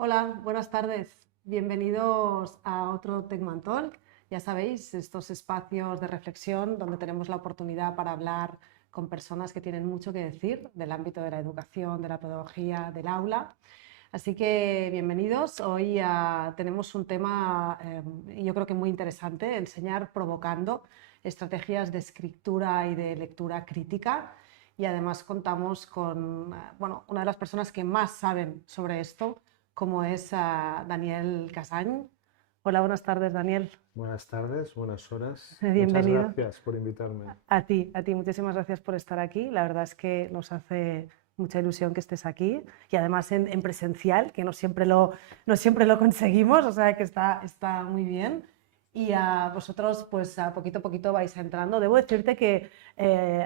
Hola, buenas tardes. Bienvenidos a otro Techman Talk. Ya sabéis, estos espacios de reflexión donde tenemos la oportunidad para hablar con personas que tienen mucho que decir del ámbito de la educación, de la pedagogía, del aula. Así que bienvenidos. Hoy tenemos un tema, yo creo que muy interesante, enseñar provocando estrategias de escritura y de lectura crítica. Y además contamos con una de las personas que más saben sobre esto, como es Daniel Casañ. Hola, buenas tardes, Daniel. Buenas tardes, buenas horas. Muchas Bienvenido. gracias por invitarme. A ti, muchísimas gracias por estar aquí. La verdad es que nos hace mucha ilusión que estés aquí y además en presencial, que no siempre lo conseguimos, o sea que está muy bien. Y a vosotros, pues a poquito vais entrando. Debo decirte que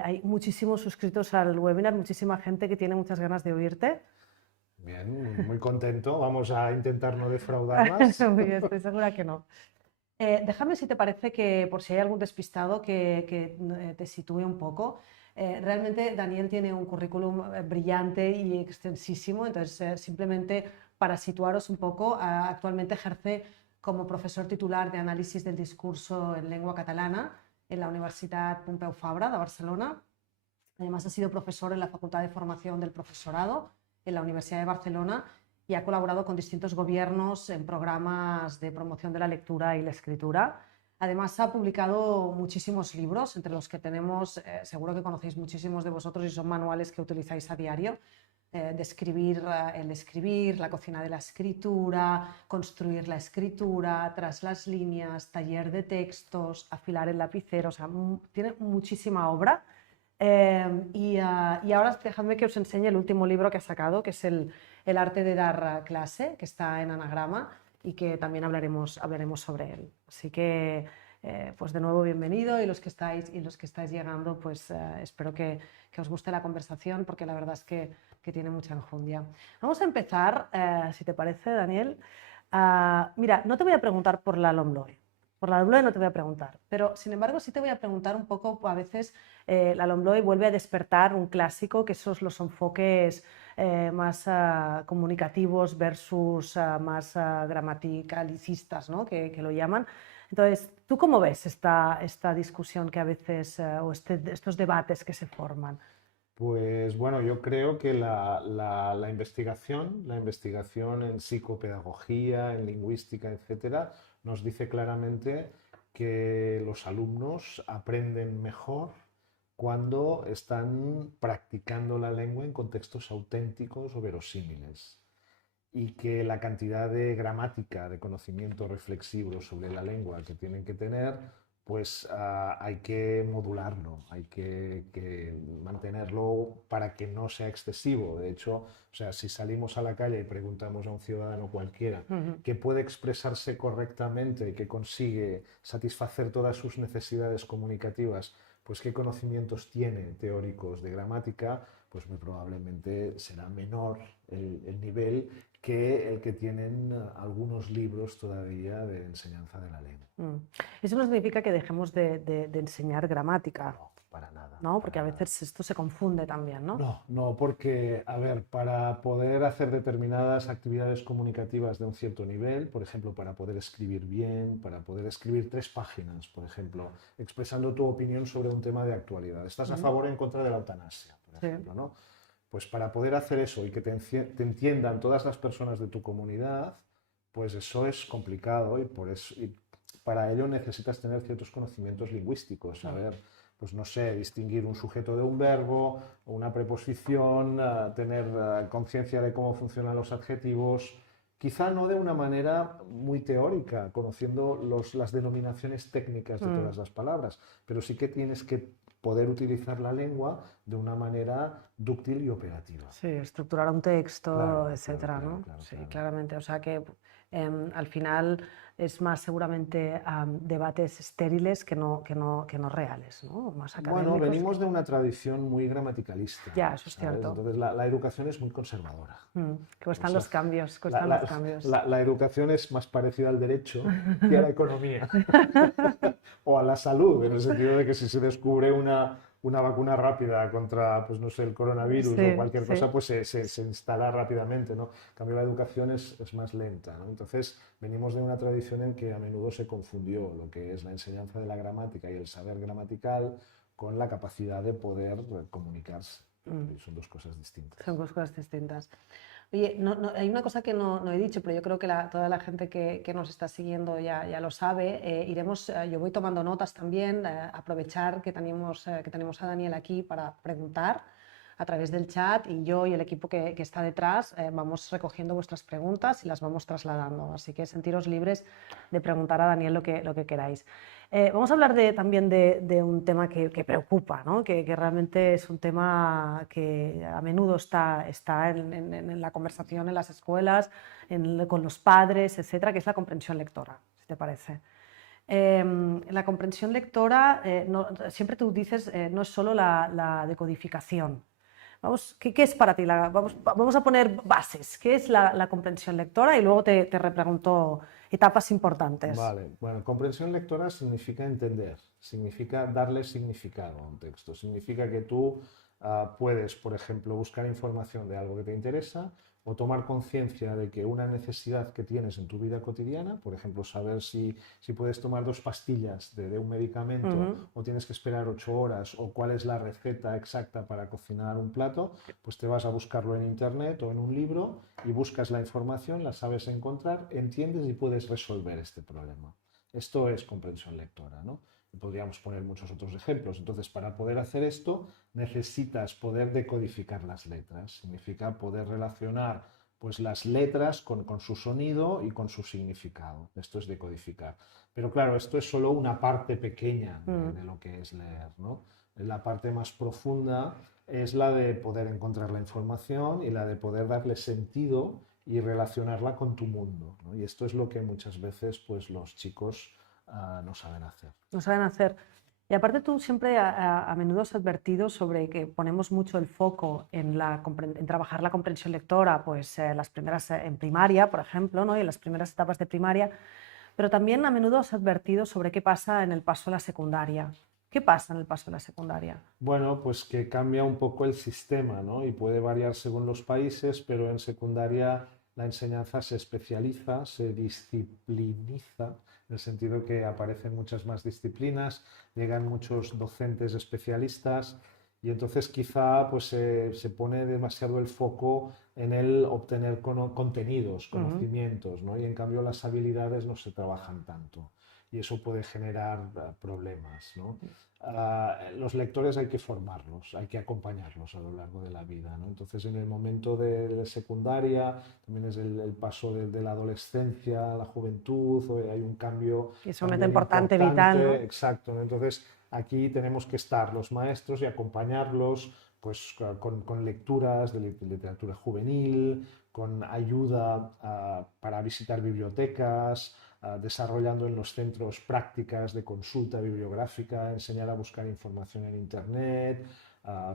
hay muchísimos suscritos al webinar, muchísima gente que tiene muchas ganas de oírte. Bien, muy contento. Vamos a intentar no defraudar más. Muy bien, estoy segura que no. Déjame si te parece que, por si hay algún despistado, que te sitúe un poco. Realmente Daniel tiene un currículum brillante y extensísimo, entonces simplemente para situaros un poco, actualmente ejerce como profesor titular de análisis del discurso en lengua catalana en la Universitat Pompeu Fabra de Barcelona. Además ha sido profesor en la Facultad de Formación del Profesorado en la Universidad de Barcelona y ha colaborado con distintos gobiernos en programas de promoción de la lectura y la escritura. Además ha publicado muchísimos libros, entre los que tenemos, seguro que conocéis muchísimos de vosotros y son manuales que utilizáis a diario, de escribir, el escribir, la cocina de la escritura, construir la escritura, tras las líneas, taller de textos, afilar el lapicero, o sea, tiene muchísima obra. Y ahora dejadme que os enseñe el último libro que ha sacado, que es el arte de dar clase, que está en Anagrama y que también hablaremos sobre él. Así que, pues de nuevo bienvenido y los que estáis llegando, pues espero que os guste la conversación porque la verdad es que tiene mucha enjundia. Vamos a empezar, si te parece, Daniel. Mira, no te voy a preguntar por la LOMLOE. Por la LOMLOE no te voy a preguntar, pero sin embargo sí te voy a preguntar un poco, a veces la LOMLOE vuelve a despertar un clásico, que son los enfoques más comunicativos versus más gramaticalicistas, ¿no? que lo llaman. Entonces, ¿tú cómo ves esta discusión que a veces, o estos debates que se forman? Pues bueno, yo creo que la investigación en psicopedagogía, en lingüística, etcétera, nos dice claramente que los alumnos aprenden mejor cuando están practicando la lengua en contextos auténticos o verosímiles y que la cantidad de gramática, de conocimiento reflexivo sobre la lengua que tienen que tener, pues hay que modularlo, hay que mantenerlo para que no sea excesivo. De hecho, o sea, si salimos a la calle y preguntamos a un ciudadano cualquiera que puede expresarse correctamente y que consigue satisfacer todas sus necesidades comunicativas, pues qué conocimientos tiene teóricos de gramática, pues muy probablemente será menor el nivel que el que tienen algunos libros todavía de enseñanza de la lengua. Eso no significa que dejemos de enseñar gramática, No, para nada. ¿no? Porque Para a nada. veces esto se confunde también, ¿no? No, no, porque, a ver, para poder hacer determinadas actividades comunicativas de un cierto nivel, por ejemplo, para poder escribir bien, para poder escribir 3 páginas, por ejemplo, expresando tu opinión sobre un tema de actualidad. ¿Estás a favor o en contra de la eutanasia, por Sí. ejemplo, ¿no? Pues para poder hacer eso y que te entiendan todas las personas de tu comunidad, pues eso es complicado y para ello necesitas tener ciertos conocimientos lingüísticos, saber, pues no sé, distinguir un sujeto de un verbo, una preposición, tener conciencia de cómo funcionan los adjetivos, quizá no de una manera muy teórica, conociendo las denominaciones técnicas de todas las palabras, pero sí que tienes que poder utilizar la lengua de una manera dúctil y operativa. Sí, estructurar un texto, Claro, etcétera, ¿no? claro, Sí, claro. claramente. O sea que al final es más seguramente debates estériles que no reales, ¿no? Más Bueno, académicos. venimos de una tradición muy gramaticalista, Ya, eso es ¿sabes? cierto. Entonces la educación es muy conservadora. O Cuestan sea, los cambios, la, cuestan los la- cambios. la educación es más parecida al derecho que a la economía o a la salud, en el sentido de que si se descubre una vacuna rápida contra, pues no sé, el coronavirus o Sí, cualquier cosa, sí. pues se instala rápidamente, ¿no? En cambio, la educación es más lenta, ¿no? Entonces, venimos de una tradición en que a menudo se confundió lo que es la enseñanza de la gramática y el saber gramatical con la capacidad de poder comunicarse. Mm, Y son dos cosas son distintas. dos cosas distintas. Oye, hay una cosa que no he dicho, pero yo creo que toda la gente que nos está siguiendo ya lo sabe. Yo voy tomando notas también, aprovechar que tenemos a Daniel aquí para preguntar a través del chat y yo y el equipo que está detrás vamos recogiendo vuestras preguntas y las vamos trasladando. Así que sentiros libres de preguntar a Daniel lo que queráis. Vamos a hablar también de un tema que preocupa, ¿no? Que realmente es un tema que a menudo está en la conversación en las escuelas, con los padres, etcétera, que es la comprensión lectora, si te parece. La comprensión lectora, siempre tú dices, no es solo la decodificación. ¿Qué es para ti? Vamos a poner bases. ¿Qué es la comprensión lectora? Y luego te repregunto etapas importantes. Vale, bueno, comprensión lectora significa entender, significa darle significado a un texto, significa que tú puedes, por ejemplo, buscar información de algo que te interesa o tomar conciencia de que una necesidad que tienes en tu vida cotidiana, por ejemplo, saber si puedes tomar 2 pastillas de un medicamento Ujú. o tienes que esperar 8 horas o cuál es la receta exacta para cocinar un plato, pues te vas a buscarlo en internet o en un libro y buscas la información, la sabes encontrar, entiendes y puedes resolver este problema. Esto es comprensión lectora, ¿no? Y podríamos poner muchos otros ejemplos. Entonces, para poder hacer esto, necesitas poder decodificar las letras. Significa poder relacionar pues, las letras con su sonido y con su significado. Esto es decodificar. Pero claro, esto es solo una parte pequeña Mm. de lo que es leer, ¿no? La parte más profunda es la de poder encontrar la información y la de poder darle sentido y relacionarla con tu mundo, ¿no? Y esto es lo que muchas veces pues, los chicos no saben hacer. No saben hacer. Y aparte tú siempre a menudo has advertido sobre que ponemos mucho el foco en trabajar la comprensión lectora, pues las primeras en primaria, por ejemplo, ¿no? Y en las primeras etapas de primaria, pero también a menudo has advertido sobre qué pasa en el paso a la secundaria. ¿Qué pasa en el paso a la secundaria? Bueno, pues que cambia un poco el sistema, ¿no? Y puede variar según los países, pero en secundaria la enseñanza se especializa, se discipliniza, en el sentido que aparecen muchas más disciplinas, llegan muchos docentes especialistas y entonces quizá pues, se pone demasiado el foco en el obtener contenidos, Ujú. conocimientos, ¿no? Y en cambio las habilidades no se trabajan tanto y eso puede generar problemas, ¿no? Los lectores hay que formarlos, hay que acompañarlos a lo largo de la vida, ¿no? Entonces, en el momento de secundaria, también es el paso de la adolescencia a la juventud, hay un cambio Y es un momento también importante, vital, importante, ¿no? exacto, ¿no? Entonces, aquí tenemos que estar los maestros y acompañarlos pues, con lecturas de literatura juvenil, con ayuda para visitar bibliotecas, desarrollando en los centros prácticas de consulta bibliográfica, enseñar a buscar información en Internet,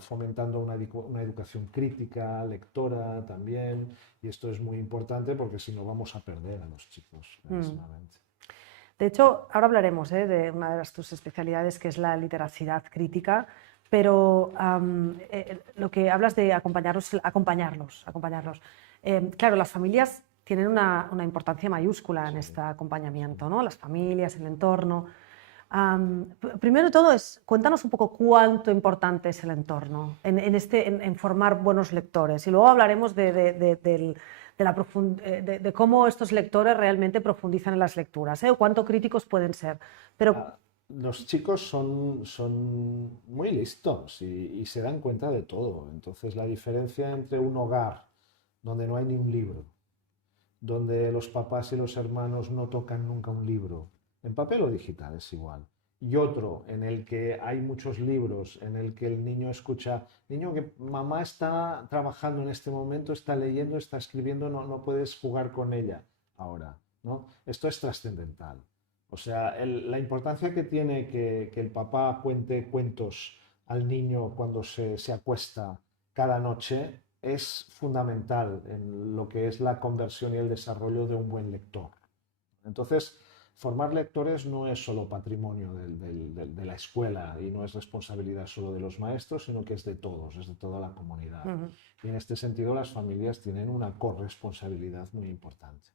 fomentando una educación crítica, lectora también. Y esto es muy importante porque si no vamos a perder a los chicos, Mm. clarísimamente. De hecho, ahora hablaremos de una de tus especialidades, que es la literacidad crítica, pero lo que hablas de acompañarlos. Claro, las familias tienen una importancia mayúscula en Sí, este sí. acompañamiento, ¿no? Las familias, el entorno. Primero de todo, cuéntanos un poco cuánto importante es el entorno en formar buenos lectores. Y luego hablaremos de cómo estos lectores realmente profundizan en las lecturas, ¿eh? O cuánto críticos pueden ser. Pero Los chicos son muy listos y se dan cuenta de todo. Entonces, la diferencia entre un hogar donde no hay ni un libro, donde los papás y los hermanos no tocan nunca un libro, en papel o digital es igual, y otro en el que hay muchos libros, en el que el niño escucha, niño que mamá está trabajando en este momento, está leyendo, está escribiendo, no puedes jugar con ella ahora, ¿no? Esto es trascendental. O sea, la importancia que tiene que el papá cuente cuentos al niño cuando se acuesta cada noche es fundamental en lo que es la conversión y el desarrollo de un buen lector. Entonces, formar lectores no es solo patrimonio de la escuela y no es responsabilidad solo de los maestros, sino que es de todos, es de toda la comunidad. Ujú. Y en este sentido las familias tienen una corresponsabilidad muy importante.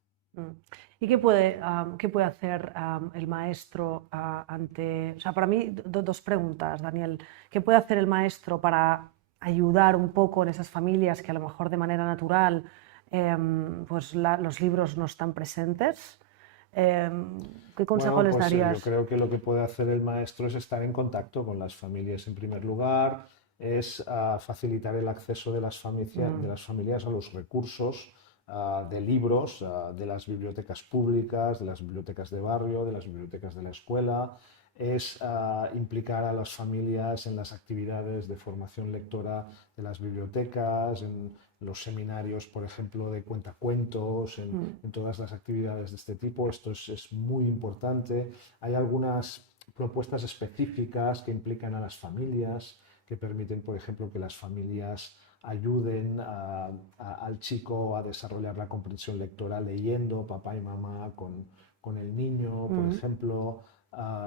¿Y qué puede hacer el maestro ante... O sea, para mí, dos preguntas, Daniel. ¿Qué puede hacer el maestro para ayudar un poco en esas familias que a lo mejor de manera natural pues los libros no están presentes? ¿Qué consejo Bueno, les pues yo darías? creo que lo que puede hacer el maestro es estar en contacto con las familias en primer lugar, es facilitar el acceso de las familias a los recursos de libros, de las bibliotecas públicas, de las bibliotecas de barrio, de las bibliotecas de la escuela, es implicar a las familias en las actividades de formación lectora de las bibliotecas, en los seminarios, por ejemplo, de cuentacuentos, en todas las actividades de este tipo. Esto es muy importante. Hay algunas propuestas específicas que implican a las familias, que permiten, por ejemplo, que las familias ayuden al chico a desarrollar la comprensión lectora leyendo, papá y mamá con el niño, por ejemplo,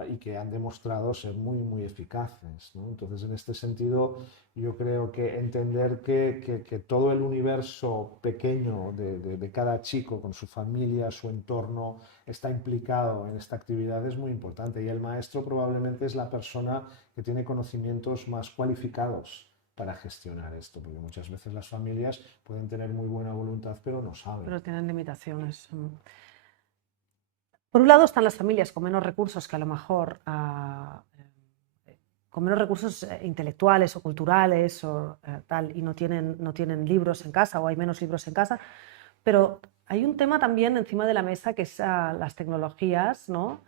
y que han demostrado ser muy, muy eficaces, ¿no? Entonces, en este sentido, yo creo que entender que todo el universo pequeño de cada chico, con su familia, su entorno, está implicado en esta actividad es muy importante. Y el maestro probablemente es la persona que tiene conocimientos más cualificados para gestionar esto, porque muchas veces las familias pueden tener muy buena voluntad, pero no saben. Pero tienen limitaciones. Por un lado están las familias con menos recursos que a lo mejor con menos recursos intelectuales o culturales o tal, y no tienen libros en casa o hay menos libros en casa, pero hay un tema también encima de la mesa que es las tecnologías, ¿no?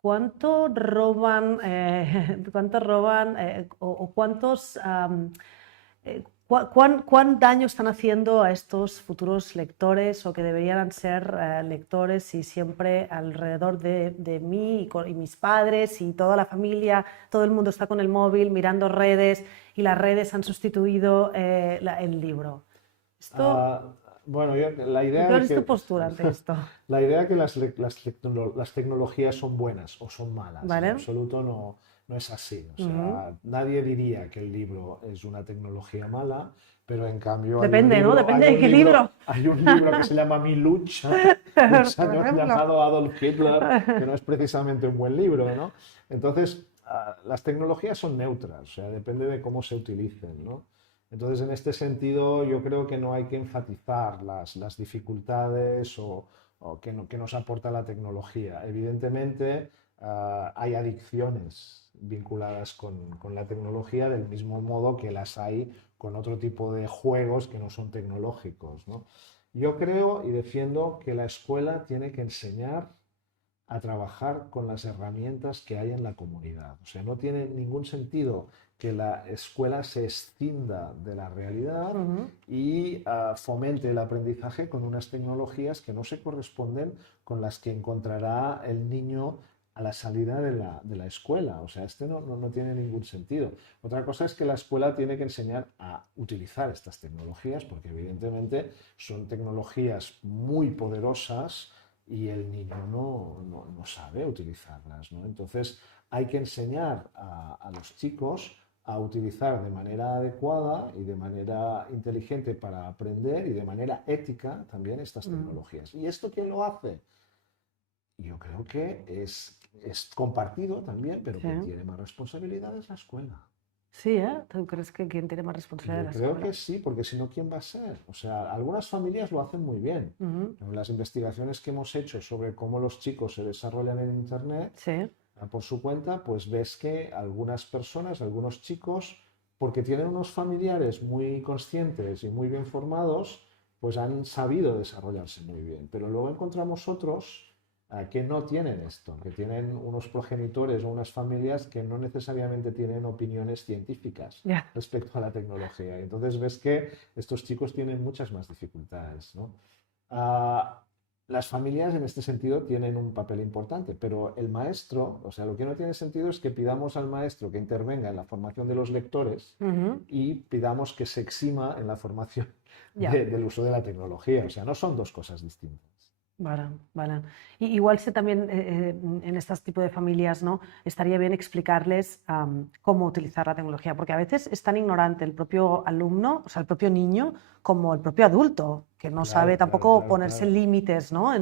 ¿Cuánto roban, o cuántos, cuán daño están haciendo a estos futuros lectores o que deberían ser lectores si siempre alrededor de mí y mis padres y toda la familia, todo el mundo está con el móvil mirando redes y las redes han sustituido el libro? Esto, Ah, bueno, la idea ¿cuál de es tu que, postura ante esto? la idea de que las tecnologías son buenas o son malas, en ¿Vale? absoluto no es así. O Ujú. sea, nadie diría que el libro es una tecnología mala, pero en cambio Depende, ¿no? Depende de qué libro. hay un libro que se llama Mi lucha, de un Por señor ejemplo. llamado Adolf Hitler, que no es precisamente un buen libro, ¿no? Entonces, las tecnologías son neutras, o sea, depende de cómo se utilicen, ¿no? Entonces, en este sentido, yo creo que no hay que enfatizar las dificultades o que nos aporta la tecnología. Evidentemente, hay adicciones vinculadas con la tecnología del mismo modo que las hay con otro tipo de juegos que no son tecnológicos, ¿no? Yo creo y defiendo que la escuela tiene que enseñar a trabajar con las herramientas que hay en la comunidad. O sea, no tiene ningún sentido que la escuela se escinda de la realidad y fomente el aprendizaje con unas tecnologías que no se corresponden con las que encontrará el niño a la salida de la escuela. O sea, no tiene ningún sentido. Otra cosa es que la escuela tiene que enseñar a utilizar estas tecnologías, porque evidentemente son tecnologías muy poderosas y el niño no sabe utilizarlas, ¿no? Entonces hay que enseñar a los chicos a utilizar de manera adecuada y de manera inteligente para aprender y de manera ética también estas tecnologías. ¿Y esto quién lo hace? Yo creo que es compartido también, pero Sí. quien tiene más responsabilidad es la escuela. Sí, ¿eh? ¿Tú crees que quién tiene más responsabilidad Yo de la creo escuela? que sí, porque si no, ¿quién va a ser? O sea, algunas familias lo hacen muy bien. En las investigaciones que hemos hecho sobre cómo los chicos se desarrollan en Internet, Sí. por su cuenta, pues ves que algunas personas, algunos chicos, porque tienen unos familiares muy conscientes y muy bien formados, pues han sabido desarrollarse muy bien. Pero luego encontramos otros que no tienen esto, que tienen unos progenitores o unas familias que no necesariamente tienen opiniones científicas Ya. respecto a la tecnología. Y entonces ves que estos chicos tienen muchas más dificultades, ¿no? Ah, las familias en este sentido tienen un papel importante, pero el maestro, o sea, lo que no tiene sentido es que pidamos al maestro que intervenga en la formación de los lectores y pidamos que se exima en la formación Ya. del uso de la tecnología. O sea, no son dos cosas distintas. Vale, vale. Y igual si también en este tipo de familias, ¿no? Estaría bien explicarles cómo utilizar la tecnología, porque a veces es tan ignorante el propio alumno, o sea, el propio niño, como el propio adulto, que no sabe Claro, claro, tampoco claro, ponerse claro. límites, ¿no?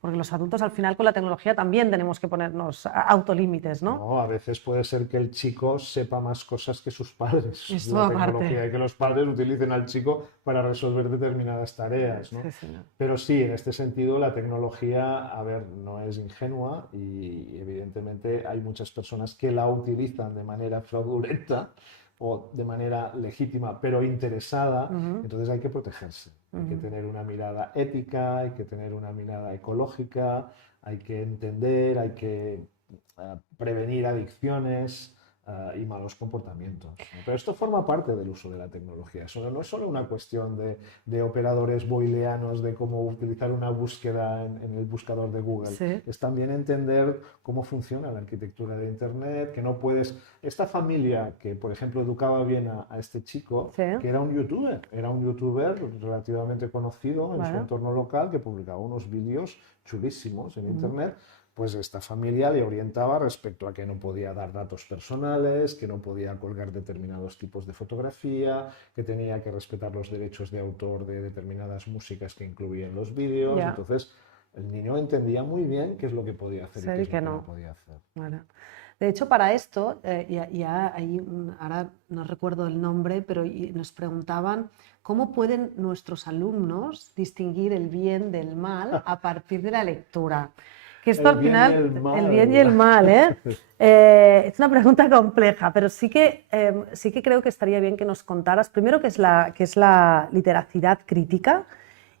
Porque los adultos al final con la tecnología también tenemos que ponernos autolímites, ¿no? No, a veces puede ser que el chico sepa más cosas que sus padres sobre Esto la aparte. tecnología y que los padres utilicen al chico para resolver determinadas tareas, ¿no? Sí, sí, no. Pero sí, en este sentido la tecnología, a ver, no es ingenua y evidentemente hay muchas personas que la utilizan de manera fraudulenta o de manera legítima, pero interesada, Ujú, entonces hay que protegerse. Hay que ujú. tener una mirada ética, hay que tener una mirada ecológica, hay que entender, hay que prevenir adicciones y malos comportamientos, ¿no? Pero esto forma parte del uso de la tecnología. Eso no es solo una cuestión de operadores booleanos, de cómo utilizar una búsqueda en el buscador de Google. Sí, Es también entender cómo funciona la arquitectura de Internet, que no puedes... Esta familia que, por ejemplo, educaba bien a este chico, sí, que era un youtuber relativamente conocido en su vale. entorno local, que publicaba unos vídeos chulísimos en Ujú. Internet, pues esta familia le orientaba respecto a que no podía dar datos personales, que no podía colgar determinados tipos de fotografía, que tenía que respetar los derechos de autor de determinadas músicas que incluían los vídeos. Ya, Entonces, el niño entendía muy bien qué es lo que podía hacer y sé qué y es lo que que no no. podía hacer. Vale. De hecho, para esto, ya ahí, ahora no recuerdo el nombre, pero nos preguntaban cómo pueden nuestros alumnos distinguir el bien del mal a partir de la lectura. Que esto El al bien y final, el el bien y el mal. mal, ¿eh? Es una pregunta compleja, pero sí que creo que estaría bien que nos contaras primero qué es la literacidad crítica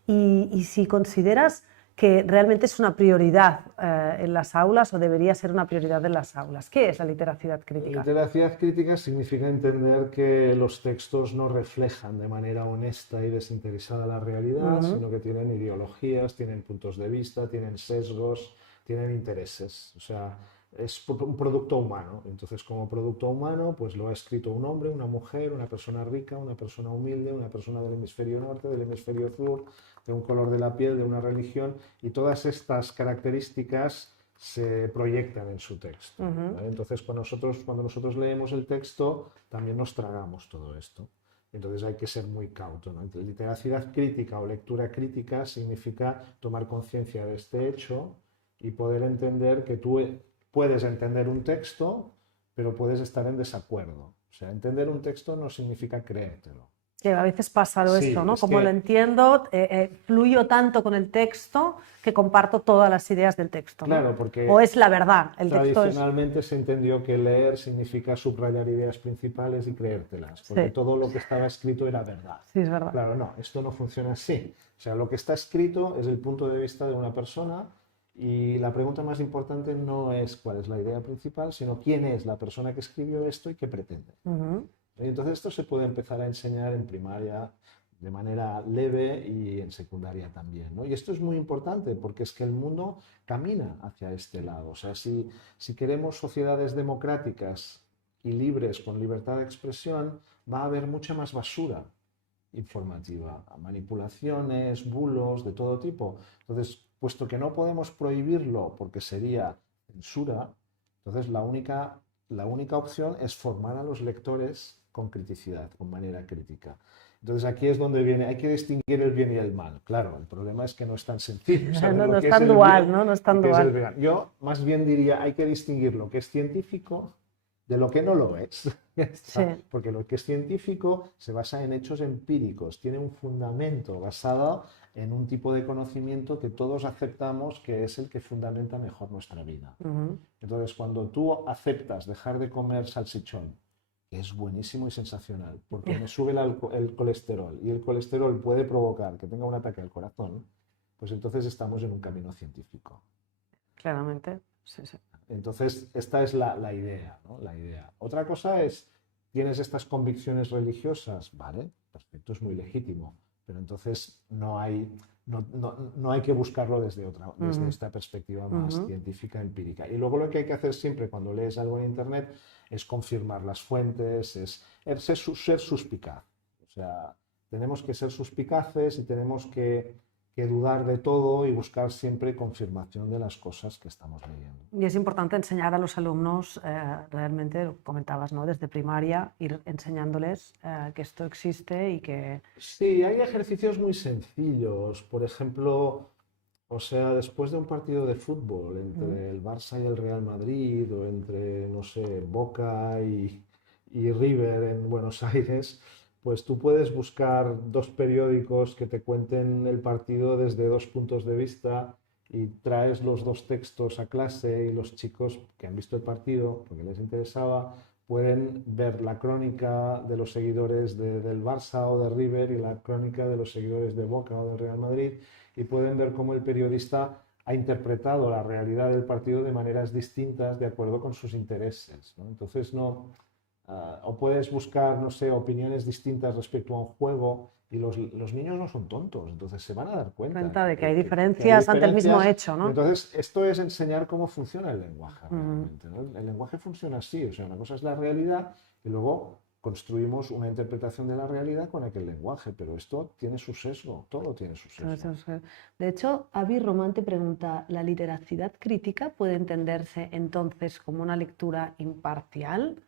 y si consideras que realmente es una prioridad en las aulas o debería ser una prioridad en las aulas. ¿Qué es la literacidad crítica? Literacidad crítica significa entender que los textos no reflejan de manera honesta y desinteresada la realidad, Ujú. sino que tienen ideologías, tienen puntos de vista, tienen sesgos, tienen intereses. O sea, es un producto humano. Entonces, como producto humano, pues lo ha escrito un hombre, una mujer, una persona rica, una persona humilde, una persona del hemisferio norte, del hemisferio sur, de un color de la piel, de una religión, y todas estas características se proyectan en su texto, Ujú. ¿vale? Entonces, cuando nosotros leemos el texto, también nos tragamos todo esto. Entonces hay que ser muy cauto, ¿no? Literacidad crítica o lectura crítica significa tomar conciencia de este hecho y poder entender que tú puedes entender un texto, pero puedes estar en desacuerdo. O sea, entender un texto no significa creértelo. Que a veces pasa esto, Sí, ¿no? es Como lo que entiendo, fluyo tanto con el texto que comparto todas las ideas del texto, ¿no? claro, O porque es la verdad, el texto es... tradicionalmente se entendió que leer significa subrayar ideas principales y creértelas, porque Sí, todo lo que estaba escrito era verdad. sí, es verdad. Claro, no, esto no funciona así. O sea, lo que está escrito es el punto de vista de una persona y la pregunta más importante no es cuál es la idea principal, sino quién es la persona que escribió esto y qué pretende. Ujú. Entonces esto se puede empezar a enseñar en primaria de manera leve y en secundaria también, ¿no? Y esto es muy importante porque es que el mundo camina hacia este lado. O sea, si queremos sociedades democráticas y libres con libertad de expresión, va a haber mucha más basura informativa, manipulaciones, bulos de todo tipo. Entonces, puesto que no podemos prohibirlo porque sería censura, entonces la única opción es formar a los lectores con criticidad, con manera crítica. Entonces aquí es donde viene, hay que distinguir el bien y el mal. Claro, el problema es que no es tan sencillo saber No, no lo es que es tan el dual, bien ¿no? No es y tan qué es el dual. mal. Yo más bien diría, hay que distinguir lo que es científico de lo que no lo es. Sí. Porque lo que es científico se basa en hechos empíricos, tiene un fundamento basado en un tipo de conocimiento que todos aceptamos que es el que fundamenta mejor nuestra vida. Ujú. Entonces, cuando tú aceptas dejar de comer salchichón, que es buenísimo y sensacional, porque me sube el colesterol y el colesterol puede provocar que tenga un ataque al corazón, pues entonces estamos en un camino científico. Claramente, sí, sí. Entonces, esta es la idea, ¿no? La idea. Otra cosa es, ¿tienes estas convicciones religiosas? Vale, perfecto, es muy legítimo, pero entonces no hay que buscarlo desde Ujú, esta perspectiva más ujú. científica, empírica. Y luego lo que hay que hacer siempre cuando lees algo en Internet es confirmar las fuentes, es ser suspicaz. O sea, tenemos que ser suspicaces y tenemos que que dudar de todo y buscar siempre confirmación de las cosas que estamos leyendo. Y es importante enseñar a los alumnos, realmente, lo comentabas, ¿no? Desde primaria, ir enseñándoles que esto existe y que... Sí, hay ejercicios muy sencillos. Por ejemplo, o sea, después de un partido de fútbol entre el Barça y el Real Madrid o entre, no sé, Boca y River en Buenos Aires, pues tú puedes buscar dos periódicos que te cuenten el partido desde dos puntos de vista y traes los dos textos a clase y los chicos que han visto el partido, porque les interesaba, pueden ver la crónica de los seguidores del Barça o de River y la crónica de los seguidores de Boca o del Real Madrid y pueden ver cómo el periodista ha interpretado la realidad del partido de maneras distintas de acuerdo con sus intereses, ¿no? Entonces no, o puedes buscar, no sé, opiniones distintas respecto a un juego y los niños no son tontos, entonces se van a dar cuenta de que hay que diferencias ante el mismo hecho, ¿no? Entonces, esto es enseñar cómo funciona el lenguaje realmente, ¿no? El lenguaje funciona así, o sea, una cosa es la realidad y luego construimos una interpretación de la realidad con aquel lenguaje, pero esto tiene su sesgo, todo tiene su sesgo. De hecho, Avi Román te pregunta, ¿la literacidad crítica puede entenderse entonces como una lectura imparcial?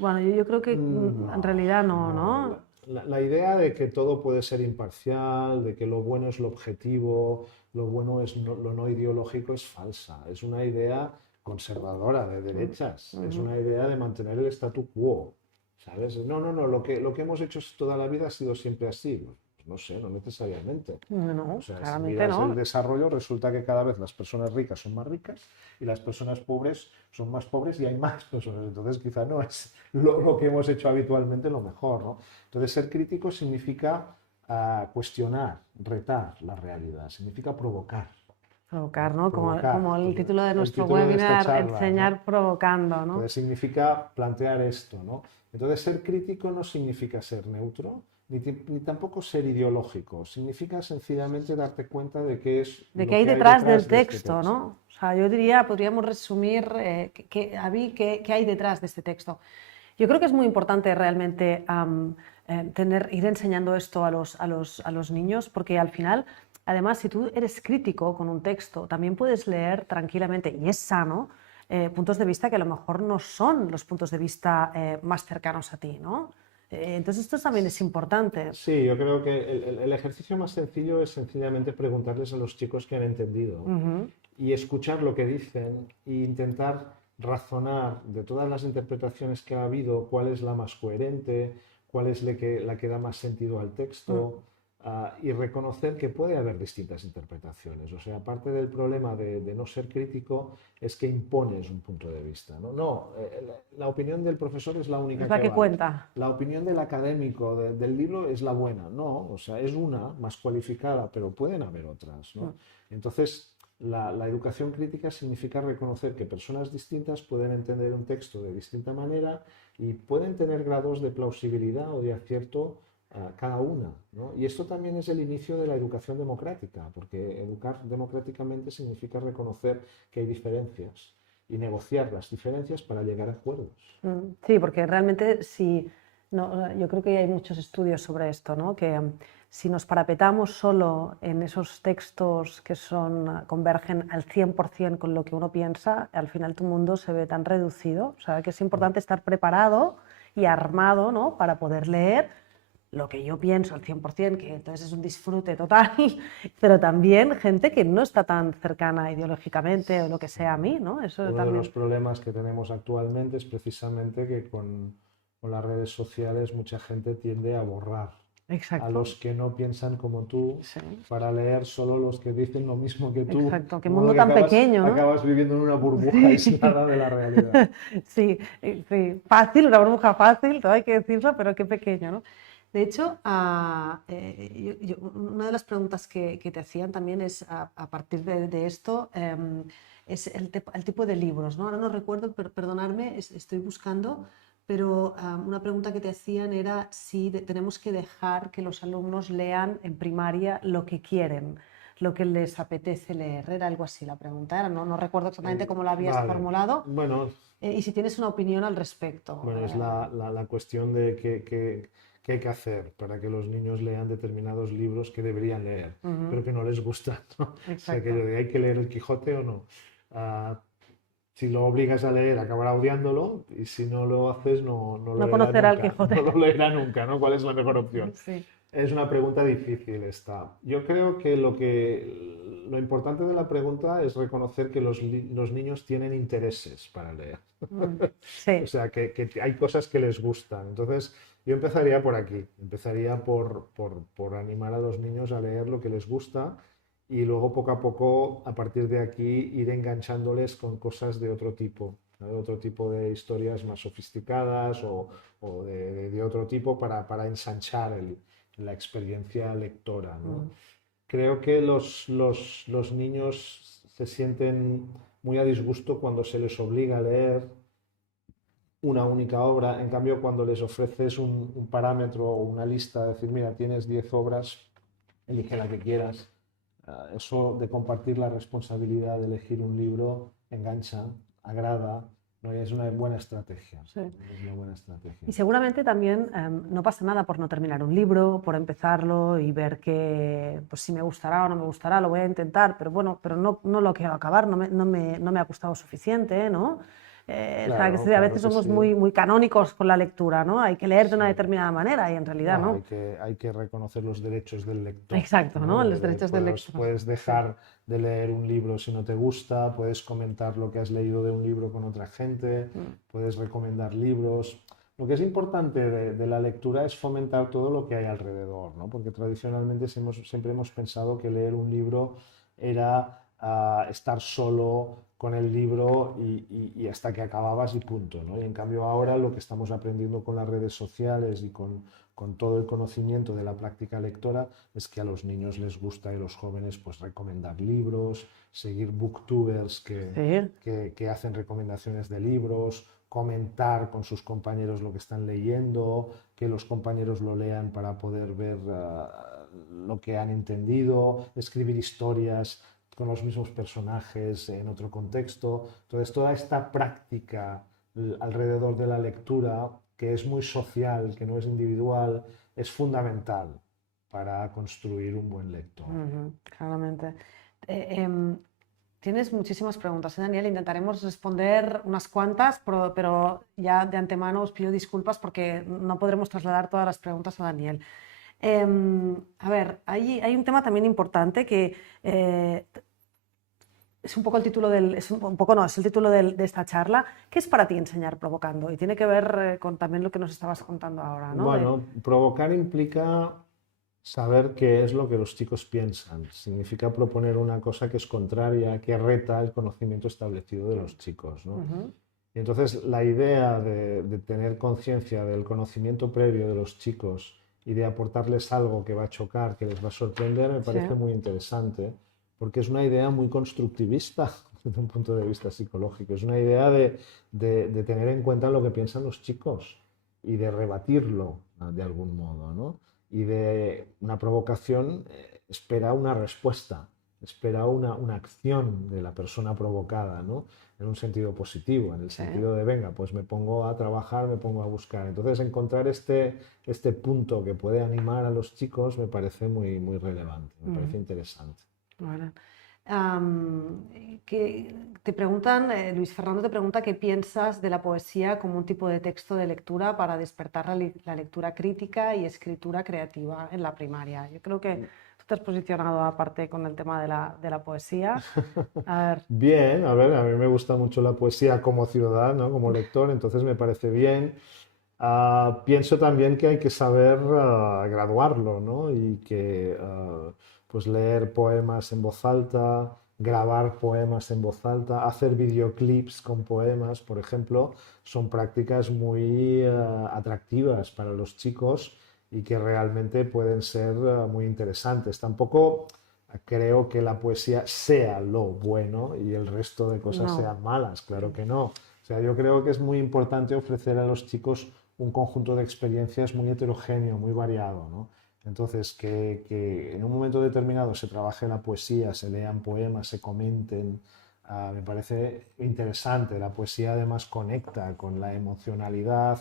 Bueno, yo creo que en realidad no, ¿no? La idea de que todo puede ser imparcial, de que lo bueno es lo objetivo, lo bueno es lo no ideológico es falsa. Es una idea conservadora de derechas. Es una idea de mantener el statu quo. ¿Sabes? No, lo que hemos hecho toda la vida ha sido siempre así. No sé, no necesariamente. No, O sea, si claramente miras no. el desarrollo, resulta que cada vez las personas ricas son más ricas y las personas pobres son más pobres y hay más personas. Entonces, quizá no es lo que hemos hecho habitualmente lo mejor, ¿no? Entonces, ser crítico significa cuestionar, retar la realidad, significa provocar. Provocar, ¿no? Provocar. Como el Entonces, título de el nuestro título de esta webinar, charla, enseñar ¿no? provocando, ¿no? Entonces significa plantear esto, ¿no? Entonces ser crítico no significa ser neutro, ni tampoco ser ideológico, significa sencillamente darte cuenta de qué es de lo qué hay que detrás del de este texto, ¿no? O sea, yo diría, podríamos resumir, qué hay detrás de este texto. Yo creo que es muy importante realmente ir enseñando esto a los niños, porque al final, además, si tú eres crítico con un texto, también puedes leer tranquilamente, y es sano, puntos de vista que a lo mejor no son los puntos de vista más cercanos a ti, ¿no? Entonces esto también es importante. Sí, yo creo que el ejercicio más sencillo es sencillamente preguntarles a los chicos que han entendido y escuchar lo que dicen e intentar razonar de todas las interpretaciones que ha habido, cuál es la más coherente, cuál es la que da más sentido al texto. Y reconocer que puede haber distintas interpretaciones. O sea, parte del problema de no ser crítico es que impones un punto de vista. No, la opinión del profesor es la única Es la que vale. cuenta. La opinión del académico del libro es la buena. No, o sea, es una más cualificada, pero pueden haber otras, ¿no? Entonces, la educación crítica significa reconocer que personas distintas pueden entender un texto de distinta manera y pueden tener grados de plausibilidad o de acierto cada una, ¿no? Y esto también es el inicio de la educación democrática, porque educar democráticamente significa reconocer que hay diferencias y negociar las diferencias para llegar a acuerdos. Sí, porque realmente yo creo que hay muchos estudios sobre esto, ¿no? Que si nos parapetamos solo en esos textos que convergen al 100% con lo que uno piensa, al final tu mundo se ve tan reducido. O sea, que es importante estar preparado y armado, ¿no? Para poder leer lo que yo pienso al 100%, que entonces es un disfrute total, pero también gente que no está tan cercana ideológicamente o lo que sea a mí, ¿no? Eso Uno también... de los problemas que tenemos actualmente es precisamente que con las redes sociales mucha gente tiende a borrar a los que no piensan como tú, sí, para leer solo los que dicen lo mismo que tú. exacto, qué De modo mundo que tan pequeño, ¿no? acabas viviendo en una burbuja aislada de la realidad. Sí, sí, fácil, una burbuja fácil, todo hay que decirlo, pero qué pequeño, ¿no? De hecho, una de las preguntas que te hacían también es, a partir de esto, es el tipo de libros, ¿no? Ahora no recuerdo, perdonadme, estoy buscando, pero una pregunta que te hacían era si tenemos que dejar que los alumnos lean en primaria lo que quieren, lo que les apetece leer. Era algo así la pregunta, no recuerdo exactamente cómo la habías formulado. Bueno, y si tienes una opinión al respecto. Bueno, es la cuestión de qué qué hay que hacer para que los niños lean determinados libros que deberían leer, pero que no les gustan, ¿no? O sea, Exacto. aquello de ¿hay que leer el Quijote o no? Ah, si lo obligas a leer, acabará odiándolo y si no lo haces, no lo No leerá conocer al nunca. Quijote. No lo leerá nunca, ¿no? ¿Cuál es la mejor opción? Sí. Es una pregunta difícil esta. Yo creo que lo importante de la pregunta es reconocer que los niños tienen intereses para leer. Mm, O sí. sea, que hay cosas que les gustan. Entonces, yo empezaría por aquí. Empezaría por animar a los niños a leer lo que les gusta y luego poco a poco, a partir de aquí, ir enganchándoles con cosas de otro tipo. ¿No? De otro tipo de historias más sofisticadas o de otro tipo para ensanchar la experiencia lectora, ¿no? Mm, Creo que los niños se sienten muy a disgusto cuando se les obliga a leer una única obra. En cambio, cuando les ofreces un parámetro o una lista, decir, mira, tienes 10 obras, elige la que quieras. Eso de compartir la responsabilidad de elegir un libro engancha, agrada, ¿no? Y es una buena estrategia. sí. Es una buena estrategia. Y seguramente también no pasa nada por no terminar un libro, por empezarlo y ver que pues, si me gustará o no me gustará, lo voy a intentar, pero bueno, pero no lo quiero acabar, no me ha gustado suficiente, ¿no? O sea, Claro, que a claro veces que somos sí. muy canónicos con la lectura, ¿no? Hay que leer de una Sí. determinada manera y en realidad No, no. hay que reconocer los derechos del lector, Exacto, ¿no? ¿no? Los derechos del lector. Puedes Sí. dejar de leer un libro si no te gusta, puedes comentar lo que has leído de un libro con otra gente, Mm, puedes recomendar libros. Lo que es importante de la lectura es fomentar todo lo que hay alrededor, ¿no? Porque tradicionalmente siempre hemos pensado que leer un libro era estar solo con el libro y hasta que acababas y punto, ¿no? Y en cambio ahora lo que estamos aprendiendo con las redes sociales y con todo el conocimiento de la práctica lectora es que a los niños les gusta y los jóvenes pues recomendar libros, seguir booktubers sí. que hacen recomendaciones de libros, comentar con sus compañeros lo que están leyendo, que los compañeros lo lean para poder ver lo que han entendido, escribir historias con los mismos personajes en otro contexto. Entonces, toda esta práctica alrededor de la lectura, que es muy social, que no es individual, es fundamental para construir un buen lector. Claramente. Em, tienes muchísimas preguntas, Daniel. Intentaremos responder unas cuantas, pero ya de antemano os pido disculpas porque no podremos trasladar todas las preguntas a Daniel. A ver, hay un tema también importante que es un poco el título es un poco no, es el título de esta charla. ¿Qué es para ti enseñar provocando? Y tiene que ver con también lo que nos estabas contando ahora, ¿no? Bueno, provocar implica saber qué es lo que los chicos piensan. Significa proponer una cosa que es contraria, que reta el conocimiento establecido de los chicos, ¿no? Y entonces la idea de tener conciencia del conocimiento previo de los chicos y de aportarles algo que va a chocar, que les va a sorprender, me Sí. parece muy interesante, porque es una idea muy constructivista desde un punto de vista psicológico. Es una idea de tener en cuenta lo que piensan los chicos y de rebatirlo de algún modo, ¿no? Y de una provocación espera una respuesta, espera una acción de la persona provocada, ¿no? En un sentido positivo, en el Sí. sentido de, venga, pues me pongo a trabajar, me pongo a buscar. Entonces, encontrar este punto que puede animar a los chicos me parece muy relevante, me parece interesante. Bueno. Que te preguntan, Luis Fernando te pregunta qué piensas de la poesía como un tipo de texto de lectura para despertar la lectura crítica y escritura creativa en la primaria. Yo creo que tú te has posicionado aparte con el tema de la poesía. A ver, Bien, a ver, a mí me gusta mucho la poesía como ciudadano, como lector, entonces me parece bien. Pienso también que hay que saber graduarlo, ¿no? Y que pues leer poemas en voz alta, grabar poemas en voz alta, hacer videoclips con poemas, por ejemplo, son prácticas muy atractivas para los chicos y que realmente pueden ser muy interesantes. Tampoco creo que la poesía sea lo bueno y el resto de cosas no. sean malas, claro que no. O sea, yo creo que es muy importante ofrecer a los chicos un conjunto de experiencias muy heterogéneo, muy variado, ¿no? Entonces, que en un momento determinado se trabaje la poesía, se lean poemas, se comenten, me parece interesante. La poesía además conecta con la emocionalidad,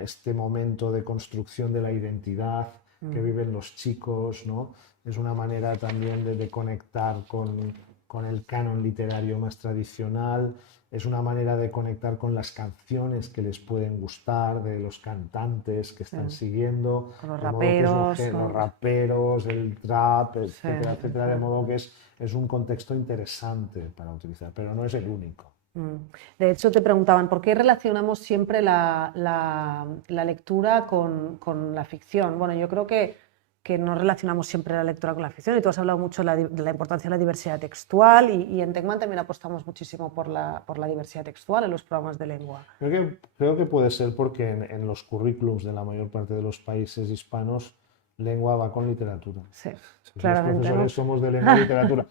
este momento de construcción de la identidad que viven los chicos, ¿no? Es una manera también de conectar con el canon literario más tradicional, es una manera de conectar con las canciones que les pueden gustar, de los cantantes que están siguiendo, Con los de modo que es raperos. los raperos, el trap, Sí, etcétera, etcétera, de sí. modo que es un contexto interesante para utilizar, pero no es el único. De hecho, te preguntaban por qué relacionamos siempre la lectura con la ficción. Bueno, yo creo que no relacionamos siempre la lectura con la ficción y tú has hablado mucho de la importancia de la diversidad textual y en Tecman también apostamos muchísimo por la diversidad textual en los programas de lengua. Creo que puede ser porque en los currículums de la mayor parte de los países hispanos lengua va con literatura. Sí, Los claramente, ¿no? profesores somos de lengua y literatura.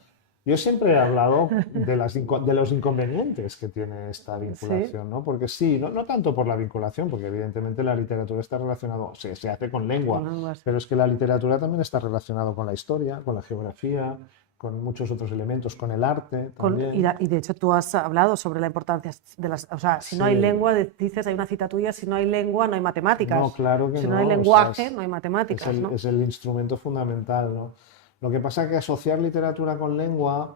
Yo siempre he hablado de los inconvenientes que tiene esta Sí. vinculación, ¿no? Porque sí, no tanto por la vinculación, porque evidentemente la literatura está relacionada, se hace con lengua, Con lenguas. pero es que la literatura también está relacionada con la historia, con la geografía, con muchos otros elementos, con el arte también. Y de hecho tú has hablado sobre la importancia de las... O sea, si no hay Sí, lengua, dices, hay una cita tuya, si no hay lengua, no hay no, matemáticas. claro que Si no hay no, o sea, lenguaje, no hay es matemáticas, ¿no? es el instrumento fundamental, ¿no? Lo que pasa es que asociar literatura con lengua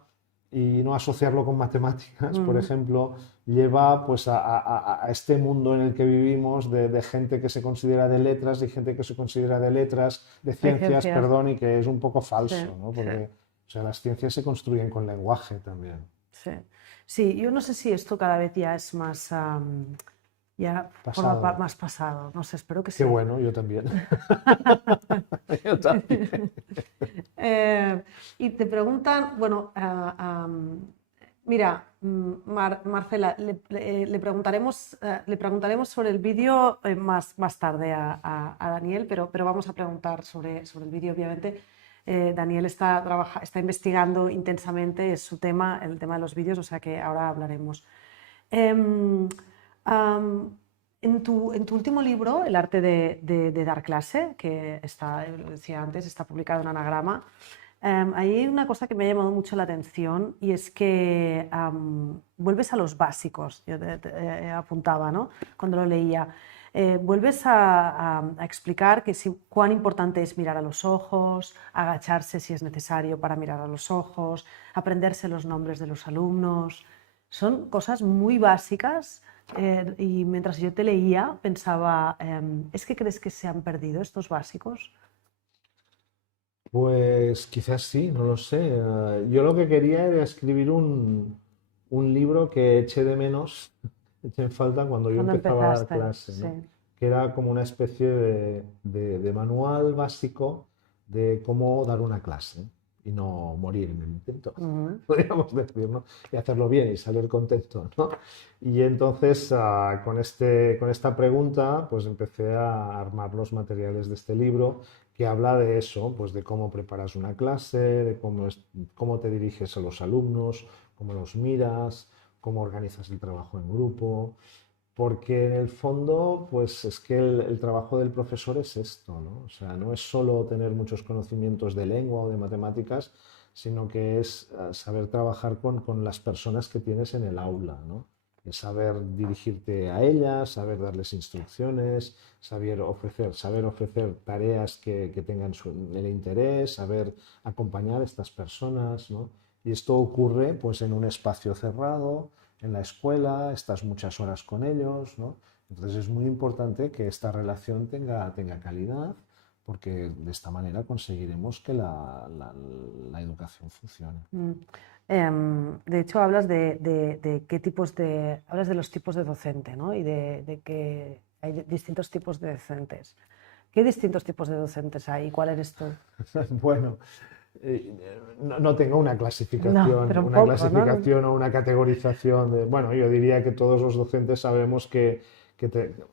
y no asociarlo con matemáticas, por ejemplo, lleva pues a este mundo en el que vivimos de gente que se considera de letras y gente que se considera de letras, de Hay ciencias, ciencias. perdón, y que es un poco Sí, falso, ¿no? sí. Porque, o sea, las ciencias se construyen con lenguaje también. Sí. Sí, yo no sé si esto cada vez ya es más, ya forma Pasado. más pasado, no sé, espero que Qué sí. bueno, yo también. Yo también. Y te preguntan, bueno, mira, Marcela, le preguntaremos sobre el vídeo más tarde a Daniel, pero vamos a preguntar sobre el vídeo, obviamente. Daniel está investigando intensamente, es su tema, el tema de los vídeos, o sea que ahora hablaremos. Em, am, en tu último libro, El arte de dar clase, que está, lo decía antes, está publicado en Anagrama, hay una cosa que me ha llamado mucho la atención y es que vuelves a los básicos, yo apuntaba, ¿no? Cuando lo leía. Vuelves a explicar cuán importante es mirar a los ojos, agacharse si es necesario para mirar a los ojos, aprenderse los nombres de los alumnos. Son cosas muy básicas y mientras yo te leía pensaba, ¿es que crees que se han perdido estos básicos? Pues quizás sí, no lo sé. Yo lo que quería era escribir un libro que eché de menos, eché en falta cuando yo Cuando empezaba a dar empezaste, clase, sí. ¿no? Que era como una especie de manual básico de cómo dar una clase y no morir en el intento, Ujú. podríamos decir, ¿no? Y hacerlo bien y salir contento, ¿no? Y entonces, con esta pregunta, pues empecé a armar los materiales de este libro que habla de eso, pues de cómo preparas una clase, de cómo te diriges a los alumnos, cómo los miras, cómo organizas el trabajo en grupo, porque en el fondo, pues es que el trabajo del profesor es esto, ¿no? O sea, no es solo tener muchos conocimientos de lengua o de matemáticas, sino que es saber trabajar con las personas que tienes en el aula, ¿no? Es saber dirigirte a ellas, saber darles instrucciones, saber ofrecer tareas que tengan el interés, saber acompañar a estas personas, ¿no? Y esto ocurre pues en un espacio cerrado, en la escuela, estás muchas horas con ellos, ¿no? Entonces es muy importante que esta relación tenga calidad, porque de esta manera conseguiremos que la educación funcione. Mm. De hecho, hablas de qué tipos hablas de los tipos de docente, ¿no? Y de que hay distintos tipos de docentes. ¿Qué distintos tipos de docentes hay? ¿Y cuál eres tú? Bueno, no tengo No, pero un una poco, ¿no? clasificación o una categorización de, bueno, yo diría que todos los docentes sabemos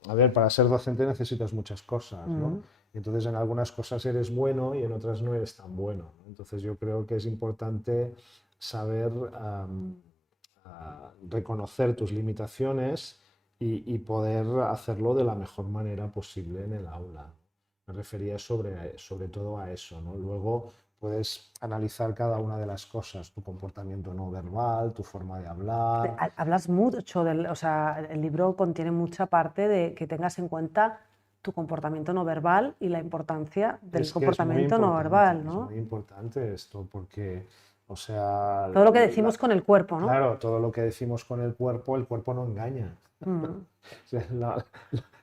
a ver, para ser docente necesitas muchas cosas, ¿no? Mm. Y entonces en algunas cosas eres bueno y en otras no eres tan bueno, ¿no? Entonces yo creo que es importante saber reconocer tus limitaciones y poder hacerlo de la mejor manera posible en el aula. Me refería sobre todo a eso, ¿no? Luego, puedes analizar cada una de las cosas, tu comportamiento no verbal, tu forma de hablar. Hablas mucho o sea, el libro contiene mucha parte de que tengas en cuenta tu comportamiento no verbal y la importancia del Es que es muy comportamiento no importante, verbal, es ¿no? muy importante esto, porque, o sea, Todo lo que decimos con el cuerpo, ¿no? claro, todo lo que decimos con el cuerpo no engaña. Mm, O sea,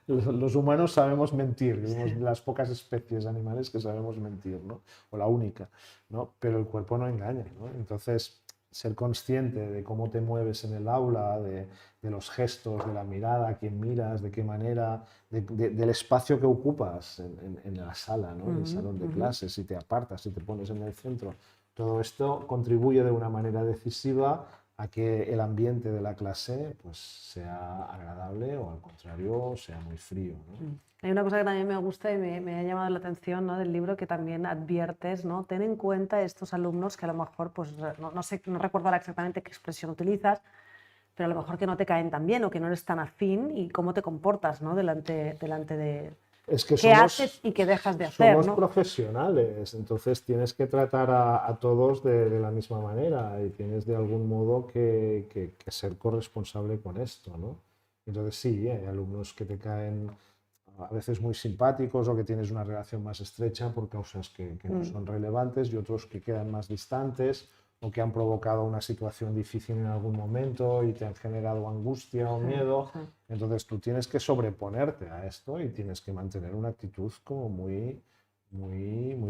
los humanos sabemos mentir, somos sí. de las pocas especies animales que sabemos mentir, ¿no? O la única, ¿no? Pero el cuerpo no engaña, ¿no? Entonces, ser consciente de cómo te mueves en el aula, de los gestos, de la mirada, a quién miras, de qué manera, del espacio que ocupas en la sala, ¿no? En el Ujú, salón de ujú. clases, si te apartas, si te pones en el centro. Todo esto contribuye de una manera decisiva a que el ambiente de la clase pues, sea agradable o al contrario sea muy frío, ¿no? Hay una cosa que también me gusta y me ha llamado la atención, ¿no? Del libro, que también adviertes, ¿no? Ten en cuenta estos alumnos que a lo mejor, pues no sé, no recuerdo ahora exactamente qué expresión utilizas, pero a lo mejor que no te caen tan bien o que no eres tan afín y cómo te comportas, ¿no? Delante de Es que qué haces y qué dejas de hacer, somos ¿no? profesionales, entonces tienes que tratar a todos de la misma manera y tienes de algún modo que ser corresponsable con esto, ¿no? Entonces sí, hay alumnos que te caen a veces muy simpáticos o que tienes una relación más estrecha por causas que no Mm, son relevantes y otros que quedan más distantes o que han provocado una situación difícil en algún momento y te han generado angustia o sí, miedo. sí. Entonces tú tienes que sobreponerte a esto y tienes que mantener una actitud como muy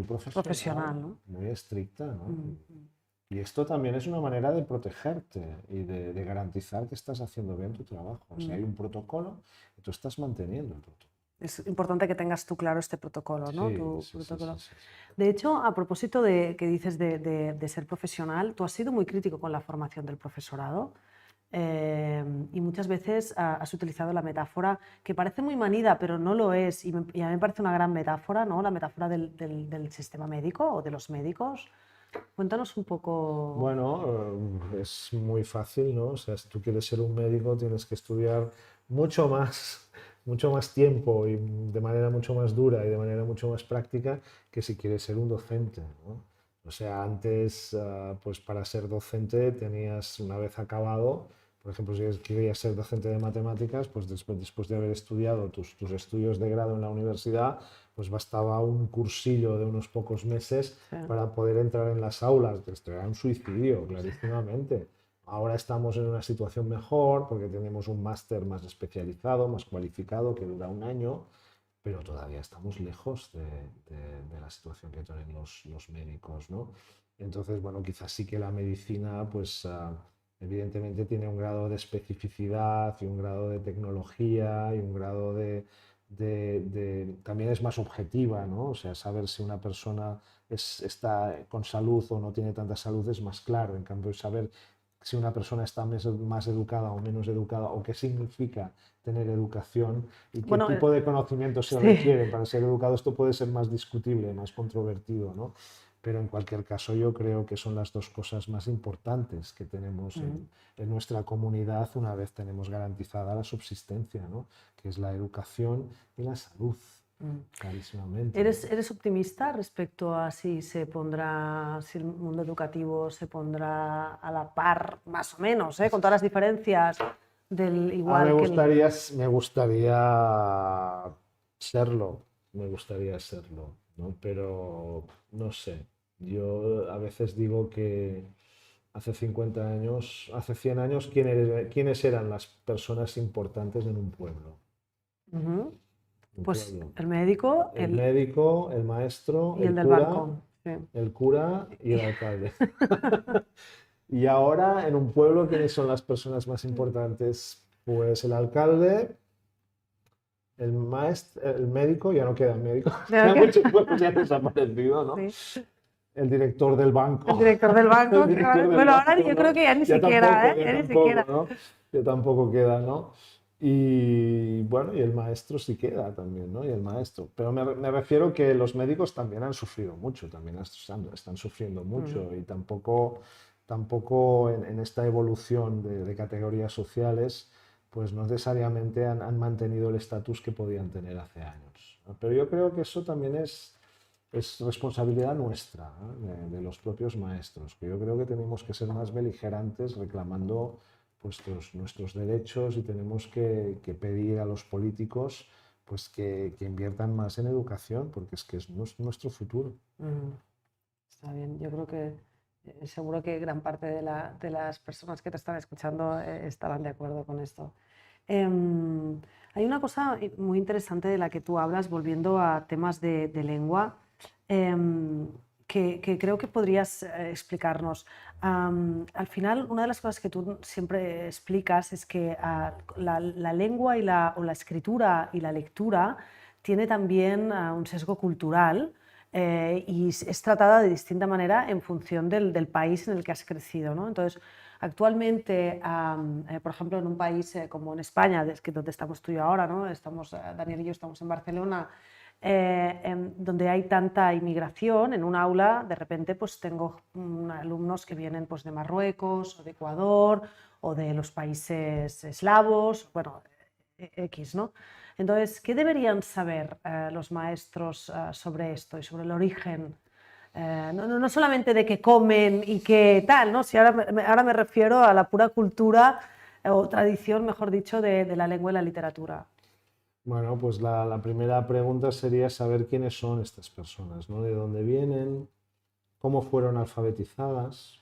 profesional, Profesional, ¿no? muy estricta, ¿no? Mm, mm. Y esto también es una manera de protegerte y de garantizar que estás haciendo bien tu trabajo. O sea, hay un protocolo y tú estás manteniendo el protocolo. Es importante que tengas tú claro este protocolo, ¿no? Sí, Tu sí, sí, sí, protocolo. sí, sí. De hecho, a propósito de que dices de ser profesional, tú has sido muy crítico con la formación del profesorado y muchas veces has utilizado la metáfora que parece muy manida, pero no lo es. Y a mí me parece una gran metáfora, ¿no? La metáfora del sistema médico o de los médicos. Cuéntanos un poco. Bueno, es muy fácil, ¿no? O sea, si tú quieres ser un médico, tienes que estudiar mucho más, mucho más tiempo y de manera mucho más dura y de manera mucho más práctica que si quieres ser un docente, ¿no? O sea, antes, pues para ser docente tenías, una vez acabado, por ejemplo, si querías ser docente de matemáticas, pues después de haber estudiado tus estudios de grado en la universidad, pues bastaba un cursillo de unos pocos meses Sí. para poder entrar en las aulas. Esto era un suicidio, clarísimamente. Ahora estamos en una situación mejor porque tenemos un máster más especializado, más cualificado, que dura un año, pero todavía estamos lejos de la situación que tienen los médicos, ¿no? Entonces, bueno, quizás sí que la medicina, pues evidentemente tiene un grado de especificidad y un grado de tecnología y un grado también es más objetiva, ¿no? O sea, saber si una persona está con salud o no tiene tanta salud es más claro. En cambio, saber si una persona está más educada o menos educada o qué significa tener educación y qué Bueno, tipo de conocimientos se sí. requieren para ser educado, esto puede ser más discutible, más controvertido, ¿no? Pero en cualquier caso yo creo que son las dos cosas más importantes que tenemos en nuestra comunidad una vez tenemos garantizada la subsistencia, ¿no? Que es la educación y la salud, clarísimamente, ¿no? ¿Eres optimista respecto a si se pondrá, si el mundo educativo se pondrá a la par, más o menos, con todas las diferencias del igual que el... Me gustaría serlo, me gustaría serlo, ¿no? Pero no sé, yo a veces digo que hace 50 años, hace 100 años, ¿quiénes eran las personas importantes en un pueblo? Ujú. Un Pues pueblo. el médico El médico, el maestro, y el del banco. Sí. el cura y el alcalde. Y ahora en un pueblo, ¿quiénes son las personas más importantes? Pues el alcalde, el maestro, el médico, ya no quedan médicos, ya muchos pueblos ya han desaparecido, ¿no? Sí. El director del banco, El director del el banco. director del Bueno, ahora banco, yo creo ¿no? que ya ni siquiera, ¿eh? Ya Ya ni tampoco, siquiera. ¿no? Ya tampoco queda, ¿no? Y bueno, y el maestro sí queda también, ¿no? Y el maestro. Pero me refiero que los médicos también han sufrido mucho, también están sufriendo Mm. mucho y tampoco en esta evolución de categorías sociales, pues no necesariamente han mantenido el estatus que podían tener hace años, ¿no? Pero yo creo que eso también es responsabilidad nuestra, de los propios maestros, que yo creo que tenemos que ser más beligerantes reclamando pues, nuestros derechos y tenemos que pedir a los políticos pues, que inviertan más en educación, porque es nuestro futuro. Está bien, yo creo que seguro que gran parte de las personas que te están escuchando estarán de acuerdo con esto. Hay una cosa muy interesante de la que tú hablas, volviendo a temas de lengua, que creo que podrías explicarnos. Al final, una de las cosas que tú siempre explicas es que la lengua o la escritura y la lectura tiene también un sesgo cultural y es tratada de distinta manera en función del país en el que has crecido, ¿no? Entonces, actualmente, por ejemplo, en un país como en España, donde estamos tú y yo ahora, ¿no? Daniel y yo estamos en Barcelona, donde hay tanta inmigración, en un aula de repente pues tengo alumnos que vienen pues, de Marruecos o de Ecuador o de los países eslavos, bueno, X, ¿no? Entonces, ¿qué deberían saber los maestros sobre esto y sobre el origen? No solamente de qué comen y qué tal, ¿no? Si ahora me refiero a la pura cultura o tradición, mejor dicho, de la lengua y la literatura. Bueno, pues la primera pregunta sería saber quiénes son estas personas, ¿no? De dónde vienen, cómo fueron alfabetizadas,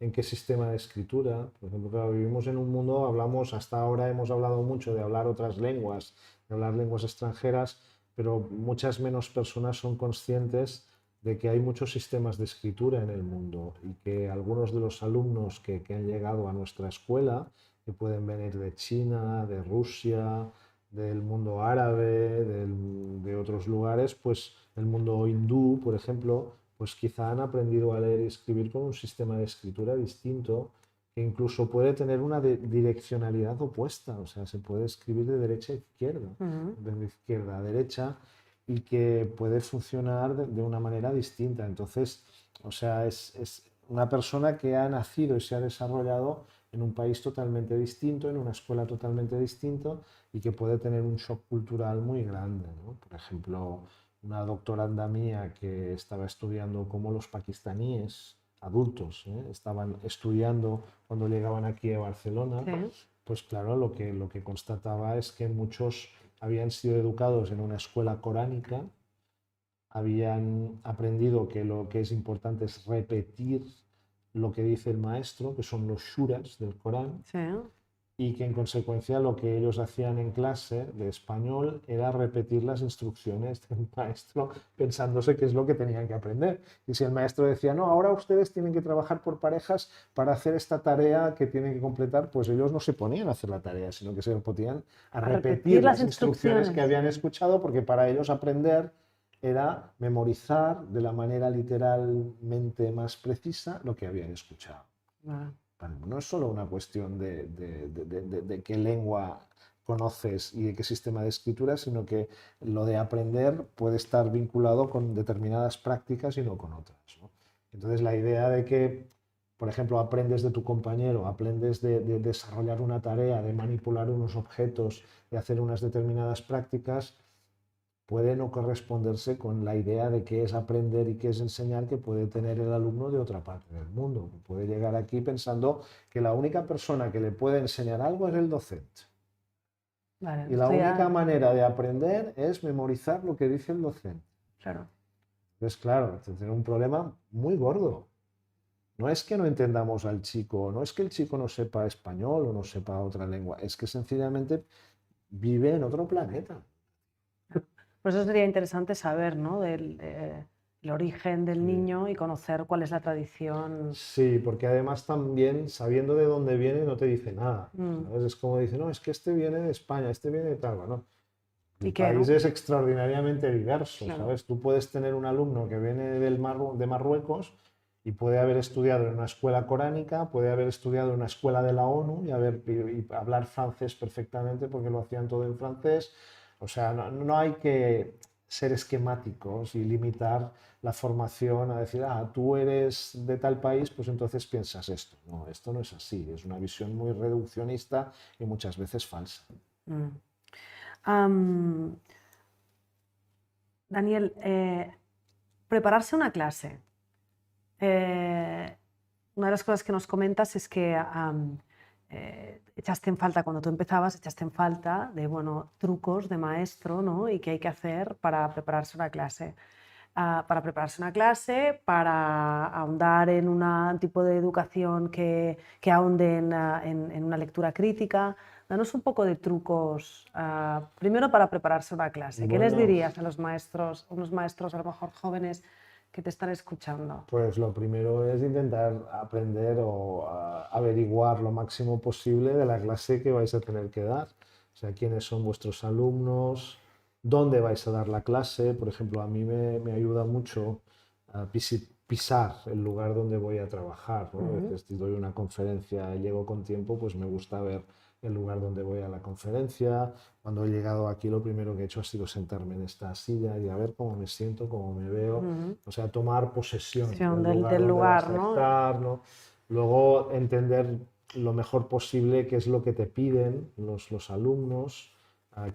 en qué sistema de escritura. Por ejemplo, claro, vivimos en un mundo, hasta ahora hemos hablado mucho de hablar otras lenguas, de hablar lenguas extranjeras, pero muchas menos personas son conscientes de que hay muchos sistemas de escritura en el mundo y que algunos de los alumnos que han llegado a nuestra escuela, que pueden venir de China, de Rusia, del mundo árabe, de otros lugares, pues el mundo hindú, por ejemplo, pues quizá han aprendido a leer y escribir con un sistema de escritura distinto que incluso puede tener una direccionalidad opuesta, o sea, se puede escribir de derecha a izquierda, de izquierda a derecha, y que puede funcionar de una manera distinta. Entonces, o sea, es una persona que ha nacido y se ha desarrollado en un país totalmente distinto, en una escuela totalmente distinta y que puede tener un shock cultural muy grande, ¿no? Por ejemplo, una doctoranda mía que estaba estudiando cómo los pakistaníes adultos estaban estudiando cuando llegaban aquí a Barcelona, Sí. pues claro, lo que constataba es que muchos habían sido educados en una escuela coránica, habían aprendido que lo que es importante es repetir lo que dice el maestro, que son los shuras del Corán, Sí. y que en consecuencia lo que ellos hacían en clase de español era repetir las instrucciones del maestro pensándose qué es lo que tenían que aprender. Y si el maestro decía, no, ahora ustedes tienen que trabajar por parejas para hacer esta tarea que tienen que completar, pues ellos no se ponían a hacer la tarea, sino que se ponían a Repetir repetir las las instrucciones que instrucciones. habían escuchado, porque para ellos aprender era memorizar de la manera literalmente más precisa lo que habían escuchado. Ah. No es solo una cuestión de qué lengua conoces y de qué sistema de escritura, sino que lo de aprender puede estar vinculado con determinadas prácticas y no con otras, ¿no? Entonces la idea de que, por ejemplo, aprendes de tu compañero, aprendes de desarrollar una tarea, de manipular unos objetos, de hacer unas determinadas prácticas, puede no corresponderse con la idea de qué es aprender y qué es enseñar que puede tener el alumno de otra parte del mundo. Puede llegar aquí pensando que la única persona que le puede enseñar algo es el docente. Vale, Y la única manera de aprender es memorizar lo que dice el docente. Claro. Entonces, claro, tiene un problema muy gordo. No es que no entendamos al chico, no es que el chico no sepa español o no sepa otra lengua, es que sencillamente vive en otro planeta. Por eso sería interesante saber, ¿no? El origen del Sí. niño y conocer cuál es la tradición. Sí, porque además también sabiendo de dónde viene no te dice nada, ¿sabes? Es como dice, no, es que este viene de España, este viene de tal, bueno, el ¿Y qué, país no? es extraordinariamente diverso, Claro. ¿sabes? Tú puedes tener un alumno que viene de Marruecos y puede haber estudiado en una escuela coránica, puede haber estudiado en una escuela de la ONU y hablar francés perfectamente porque lo hacían todo en francés. O sea, no hay que ser esquemáticos y limitar la formación a decir, ah, tú eres de tal país, pues entonces piensas esto. No, esto no es así, es una visión muy reduccionista y muchas veces falsa. Mm. Am, Daniel, prepararse una clase. Una de las cosas que nos comentas es que echaste en falta, cuando tú empezabas, echaste en falta de, bueno, trucos de maestro, ¿no? Y qué hay que hacer para prepararse una clase. Para prepararse una clase, para ahondar en un tipo de educación que ahonde en una lectura crítica. Danos un poco de trucos, primero para prepararse una clase. ¿Qué les Bueno, dirías a los maestros, unos maestros a lo mejor jóvenes que te están escuchando? pues lo primero es intentar aprender o averiguar lo máximo posible de la clase que vais a tener que dar. O sea, quiénes son vuestros alumnos, dónde vais a dar la clase. Por ejemplo, a mí me ayuda mucho pisar el lugar donde voy a trabajar, ¿no? A veces si doy una conferencia y llego con tiempo, pues me gusta ver el lugar donde voy a la conferencia. Cuando he llegado aquí, lo primero que he hecho ha sido sentarme en esta silla y a ver cómo me siento, cómo me veo. O sea, tomar posesión Del donde vas lugar, a ¿no? estar, ¿no? Luego entender lo mejor posible qué es lo que te piden los alumnos,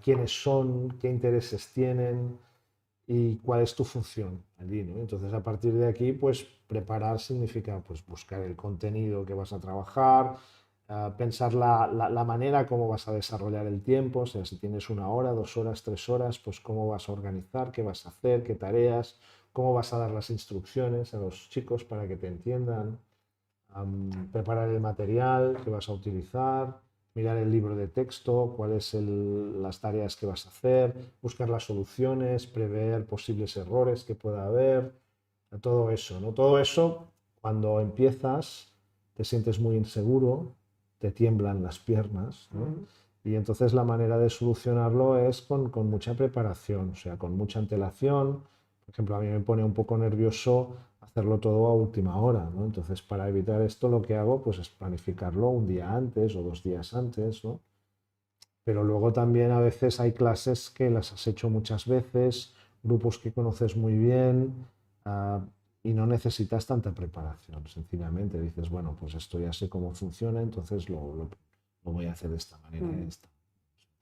quiénes son, qué intereses tienen y cuál es tu función allí, ¿no? Entonces, a partir de aquí, pues preparar significa pues, buscar el contenido que vas a trabajar, pensar la manera cómo vas a desarrollar el tiempo, o sea, si tienes 1 hora, 2 horas, 3 horas, pues cómo vas a organizar, qué vas a hacer, qué tareas, cómo vas a dar las instrucciones a los chicos para que te entiendan, preparar el material que vas a utilizar, mirar el libro de texto, cuáles son las tareas que vas a hacer, buscar las soluciones, prever posibles errores que pueda haber, todo eso, ¿no? Todo eso, cuando empiezas, te sientes muy inseguro, te tiemblan las piernas, ¿no? Y entonces la manera de solucionarlo es con mucha preparación, o sea, con mucha antelación. Por ejemplo, a mí me pone un poco nervioso hacerlo todo a última hora, ¿no? Entonces, para evitar esto, lo que hago pues, es planificarlo un día antes o 2 días antes, ¿no? Pero luego también a veces hay clases que las has hecho muchas veces, grupos que conoces muy bien, y no necesitas tanta preparación. Sencillamente dices, bueno, pues esto ya sé cómo funciona, entonces lo voy a hacer de esta manera.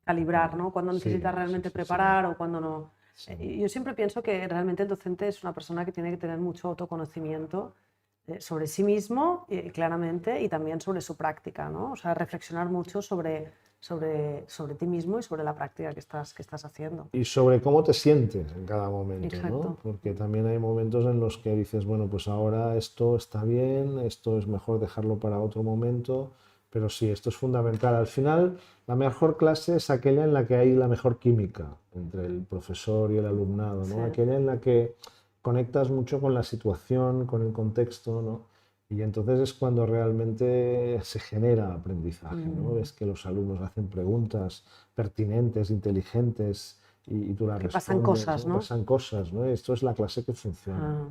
Calibrar, ¿no? Cuando necesitas realmente sí, preparar o cuando no. sí. Yo siempre pienso que realmente el docente es una persona que tiene que tener mucho autoconocimiento sobre sí mismo, claramente, y también sobre su práctica, ¿no? O sea, reflexionar mucho sobre ti mismo y sobre la práctica que estás haciendo. Y sobre cómo te sientes en cada momento, ¿no? Exacto. Porque también hay momentos en los que dices, bueno, pues ahora esto está bien, esto es mejor dejarlo para otro momento, pero sí, esto es fundamental. Al final, la mejor clase es aquella en la que hay la mejor química entre el profesor y el alumnado, ¿no? Sí. Aquella en la que conectas mucho con la situación, con el contexto, ¿no? Y entonces es cuando realmente se genera aprendizaje, ¿no? Ves que los alumnos hacen preguntas pertinentes, inteligentes, y tú las Que pasan respondes, cosas, ¿no? ¿no? Pasan cosas, ¿no? Esto es la clase que funciona.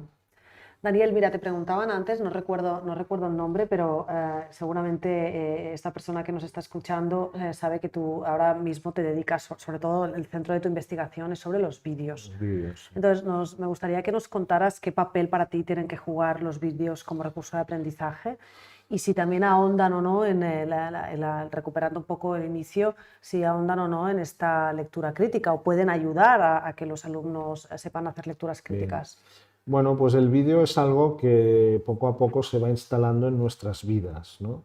Daniel, mira, te preguntaban antes, no recuerdo el nombre, pero seguramente esta persona que nos está escuchando sabe que tú ahora mismo te dedicas, sobre todo el centro de tu investigación es sobre los vídeos. Los vídeos, sí. Entonces, me gustaría que nos contaras qué papel para ti tienen que jugar los vídeos como recurso de aprendizaje y si también ahondan o no recuperando un poco el inicio, si ahondan o no en esta lectura crítica o pueden ayudar a que los alumnos sepan hacer lecturas Bien. críticas. Bueno, pues el vídeo es algo que poco a poco se va instalando en nuestras vidas, ¿no?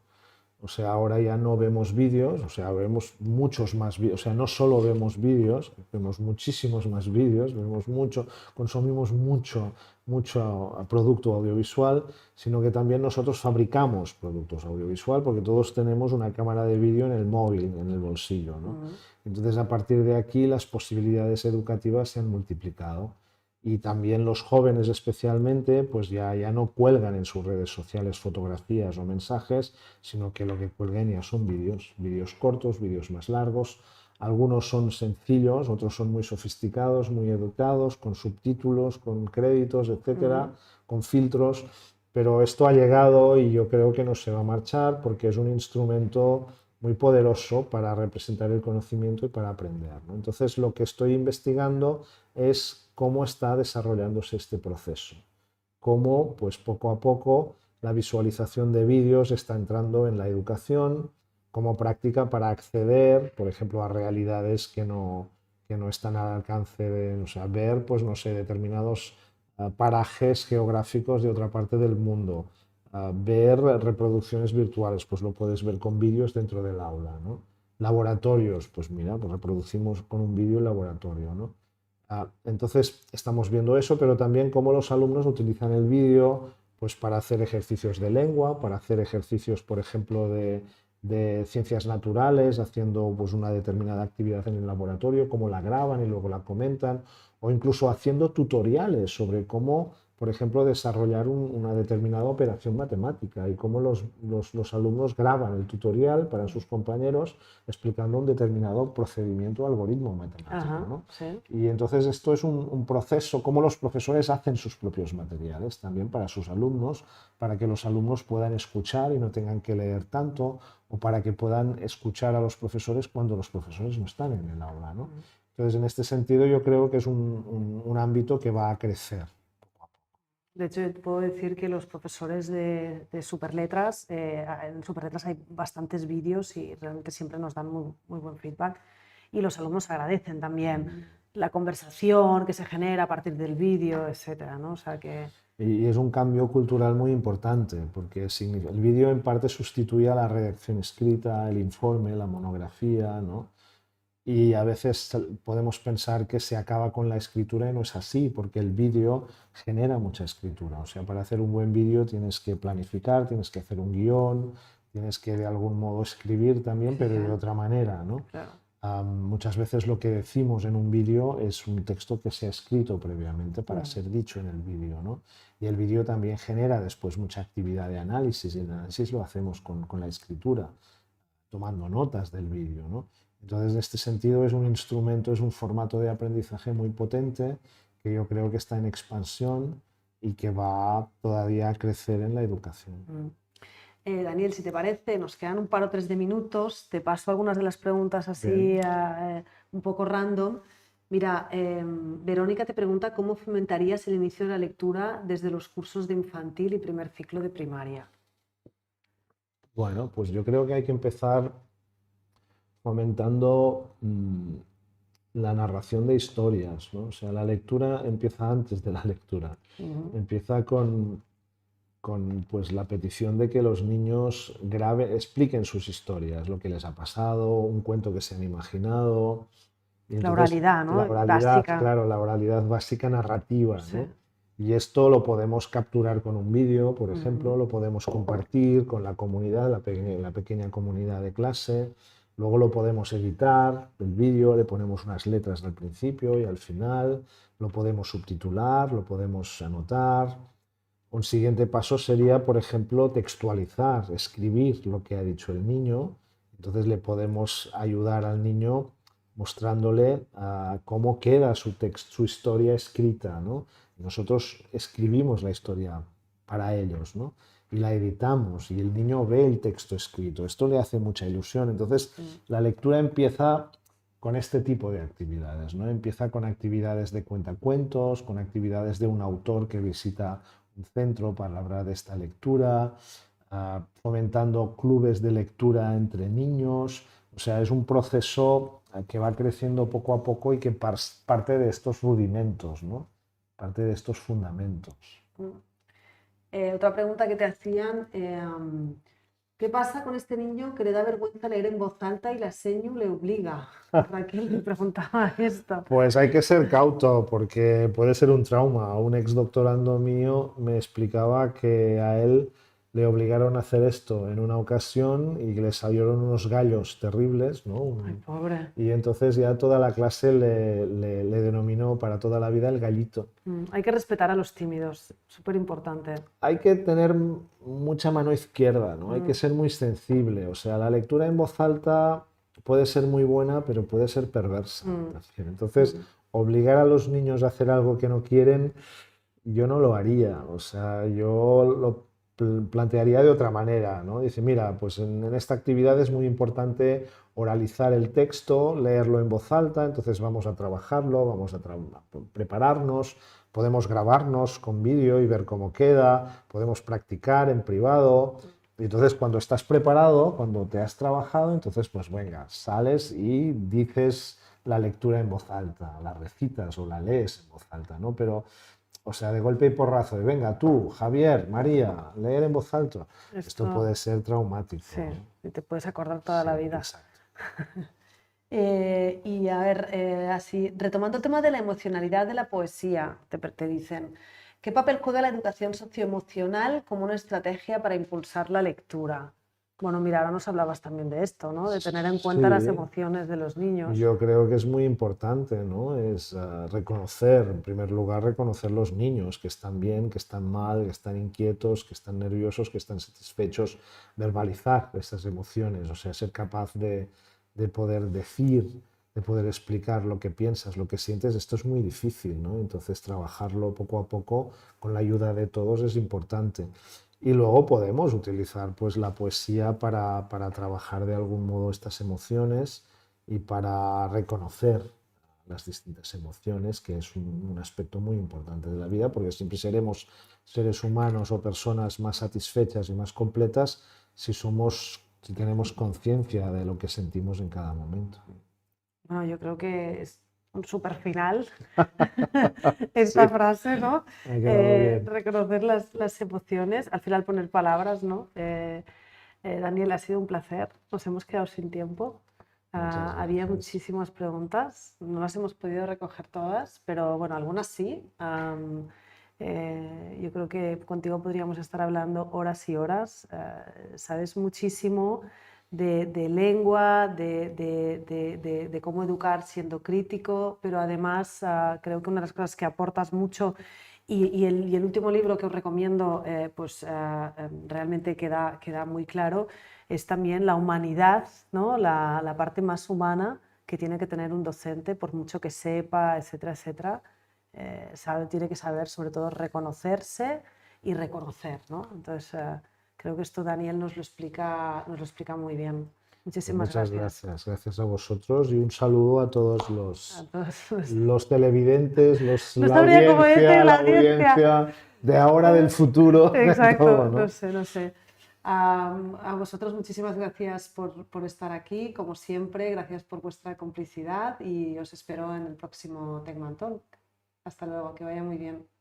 O sea, ahora ya no vemos vídeos, o sea, vemos muchos más vídeos, o sea, no solo vemos vídeos, vemos muchísimos más vídeos, vemos mucho, consumimos mucho producto audiovisual, sino que también nosotros fabricamos productos audiovisual porque todos tenemos una cámara de vídeo en el móvil, en el bolsillo, ¿no? Entonces, a partir de aquí, las posibilidades educativas se han multiplicado. Y también los jóvenes especialmente, pues ya no cuelgan en sus redes sociales fotografías o mensajes, sino que lo que cuelgan ya son vídeos cortos, vídeos más largos. Algunos son sencillos, otros son muy sofisticados, muy educados, con subtítulos, con créditos, etcétera, con filtros. Pero esto ha llegado y yo creo que no se va a marchar porque es un instrumento muy poderoso para representar el conocimiento y para aprender, ¿no? Entonces, lo que estoy investigando es cómo está desarrollándose este proceso, cómo, pues poco a poco, la visualización de vídeos está entrando en la educación como práctica para acceder, por ejemplo, a realidades que no están al alcance de, o sea, ver, pues no sé, determinados parajes geográficos de otra parte del mundo, ver reproducciones virtuales, pues lo puedes ver con vídeos dentro del aula, ¿no? Laboratorios, pues mira, pues reproducimos con un vídeo el laboratorio, ¿no? Entonces estamos viendo eso, pero también cómo los alumnos utilizan el vídeo pues para hacer ejercicios de lengua, para hacer ejercicios, por ejemplo, de ciencias naturales, haciendo pues una determinada actividad en el laboratorio, cómo la graban y luego la comentan, o incluso haciendo tutoriales sobre cómo, por ejemplo, desarrollar una determinada operación matemática y cómo los alumnos graban el tutorial para sus compañeros explicando un determinado procedimiento o algoritmo matemático, Ajá, ¿no? sí. Y entonces esto es un proceso, cómo los profesores hacen sus propios materiales también para sus alumnos, para que los alumnos puedan escuchar y no tengan que leer tanto, o para que puedan escuchar a los profesores cuando los profesores no están en el aula, ¿no? Entonces, en este sentido, yo creo que es un ámbito que va a crecer. De hecho, yo te puedo decir que los profesores de Superletras, en Superletras hay bastantes vídeos y realmente siempre nos dan muy, muy buen feedback. Y los alumnos agradecen también la conversación que se genera a partir del vídeo, etcétera, ¿no? O sea que... Y es un cambio cultural muy importante, porque el vídeo en parte sustituye a la redacción escrita, el informe, la monografía, ¿no? Y a veces podemos pensar que se acaba con la escritura y no es así, porque el vídeo genera mucha escritura. O sea, para hacer un buen vídeo tienes que planificar, tienes que hacer un guión, tienes que de algún modo escribir también, pero de otra manera, ¿no? Claro. Muchas veces lo que decimos en un vídeo es un texto que se ha escrito previamente para ser dicho en el vídeo, ¿no? Y el vídeo también genera después mucha actividad de análisis, y el análisis lo hacemos con la escritura, tomando notas del vídeo, ¿no? Entonces, en este sentido, es un instrumento, es un formato de aprendizaje muy potente que yo creo que está en expansión y que va todavía a crecer en la educación. Daniel, si te parece, nos quedan un par o tres de minutos. Te paso algunas de las preguntas así Bien. un poco random. Mira, Verónica te pregunta cómo fomentarías el inicio de la lectura desde los cursos de infantil y primer ciclo de primaria. Bueno, pues yo creo que hay que empezar fomentando la narración de historias, ¿no? O sea, la lectura empieza antes de la lectura. Empieza con pues, la petición de que los niños expliquen sus historias, lo que les ha pasado, un cuento que se han imaginado. Y La entonces, oralidad, la ¿no? oralidad, Básica. claro, la oralidad básica narrativa, Sí. ¿no? Y esto lo podemos capturar con un vídeo, por ejemplo, lo podemos compartir con la comunidad, la pequeña comunidad de clase. Luego lo podemos editar, el vídeo, le ponemos unas letras al principio y al final, lo podemos subtitular, lo podemos anotar. Un siguiente paso sería, por ejemplo, textualizar, escribir lo que ha dicho el niño. Entonces le podemos ayudar al niño mostrándole cómo queda su historia escrita, ¿no? Nosotros escribimos la historia para ellos, ¿no? Y la editamos y el niño ve el texto escrito. Esto le hace mucha ilusión. Entonces la lectura empieza con este tipo de actividades, ¿no? Empieza con actividades de cuentacuentos, con actividades de un autor que visita un centro para hablar de esta lectura, fomentando clubes de lectura entre niños. O sea, es un proceso que va creciendo poco a poco y que parte de estos rudimentos, ¿no? Parte de estos fundamentos. Otra pregunta que te hacían, ¿qué pasa con este niño que le da vergüenza leer en voz alta y la seño le obliga? Raquel me preguntaba esto. Pues hay que ser cauto porque puede ser un trauma. Un ex doctorando mío me explicaba que a él le obligaron a hacer esto en una ocasión y le salieron unos gallos terribles, ¿no? Ay, pobre. Y entonces ya toda la clase le denominó para toda la vida el gallito. Hay que respetar a los tímidos, súper importante. Hay que tener mucha mano izquierda, ¿no? Hay que ser muy sensible. O sea, la lectura en voz alta puede ser muy buena, pero puede ser perversa también. Entonces, obligar a los niños a hacer algo que no quieren, yo no lo haría. O sea, yo lo plantearía de otra manera, ¿no? Dice, mira, pues en esta actividad es muy importante oralizar el texto, leerlo en voz alta, entonces vamos a trabajarlo, vamos a prepararnos, podemos grabarnos con vídeo y ver cómo queda, podemos practicar en privado. Y entonces cuando estás preparado, cuando te has trabajado, entonces pues venga, sales y dices la lectura en voz alta, la recitas o la lees en voz alta, ¿no? Pero O sea, de golpe y porrazo, de venga, tú, Javier, María, leer en voz alta. Esto Esto, puede ser traumático, sí, ¿no? y te puedes acordar toda Sí, la vida. exacto. Y a ver, así, retomando el tema de la emocionalidad de la poesía, te dicen, ¿qué papel juega la educación socioemocional como una estrategia para impulsar la lectura? Bueno, mira, ahora nos hablabas también de esto, ¿no? De tener en cuenta las Sí, emociones de los niños. yo creo que es muy importante, ¿no? Es reconocer, en primer lugar, reconocer los niños que están bien, que están mal, que están inquietos, que están nerviosos, que están satisfechos, verbalizar esas emociones, o sea, ser capaz de poder decir, de poder explicar lo que piensas, lo que sientes, esto es muy difícil, ¿no? Entonces, trabajarlo poco a poco con la ayuda de todos es importante. Y luego podemos utilizar pues la poesía para trabajar de algún modo estas emociones y para reconocer las distintas emociones, que es un aspecto muy importante de la vida, porque siempre seremos seres humanos o personas más satisfechas y más completas si tenemos conciencia de lo que sentimos en cada momento. Bueno, yo creo que es un súper final Sí, esta frase, ¿no? me ha quedado bien. Reconocer las emociones, al final poner palabras, ¿no? Daniel, ha sido un placer. Nos hemos quedado sin tiempo. Muchas Había gracias. muchísimas preguntas, no las hemos podido recoger todas, pero bueno, algunas sí. Yo creo que contigo podríamos estar hablando horas y horas. Sabes muchísimo de lengua, de cómo educar siendo crítico, pero además creo que una de las cosas que aportas mucho y el último libro que os recomiendo, realmente queda muy claro, es también la humanidad, ¿no? La parte más humana que tiene que tener un docente, por mucho que sepa, etcétera, etcétera. Tiene que saber sobre todo reconocerse y reconocer, ¿no? Entonces, creo que esto Daniel nos lo explica muy bien. Pues Muchísimas muchas gracias gracias, gracias a vosotros y un saludo a todos a todos. los televidentes, No sabría cómo decir la la audiencia. audiencia de ahora, del futuro, de todo, Exacto, no ¿no? sé, no sé. A vosotros muchísimas gracias por estar aquí, como siempre, gracias por vuestra complicidad y os espero en el próximo Tecman Talk. Hasta luego, que vaya muy bien.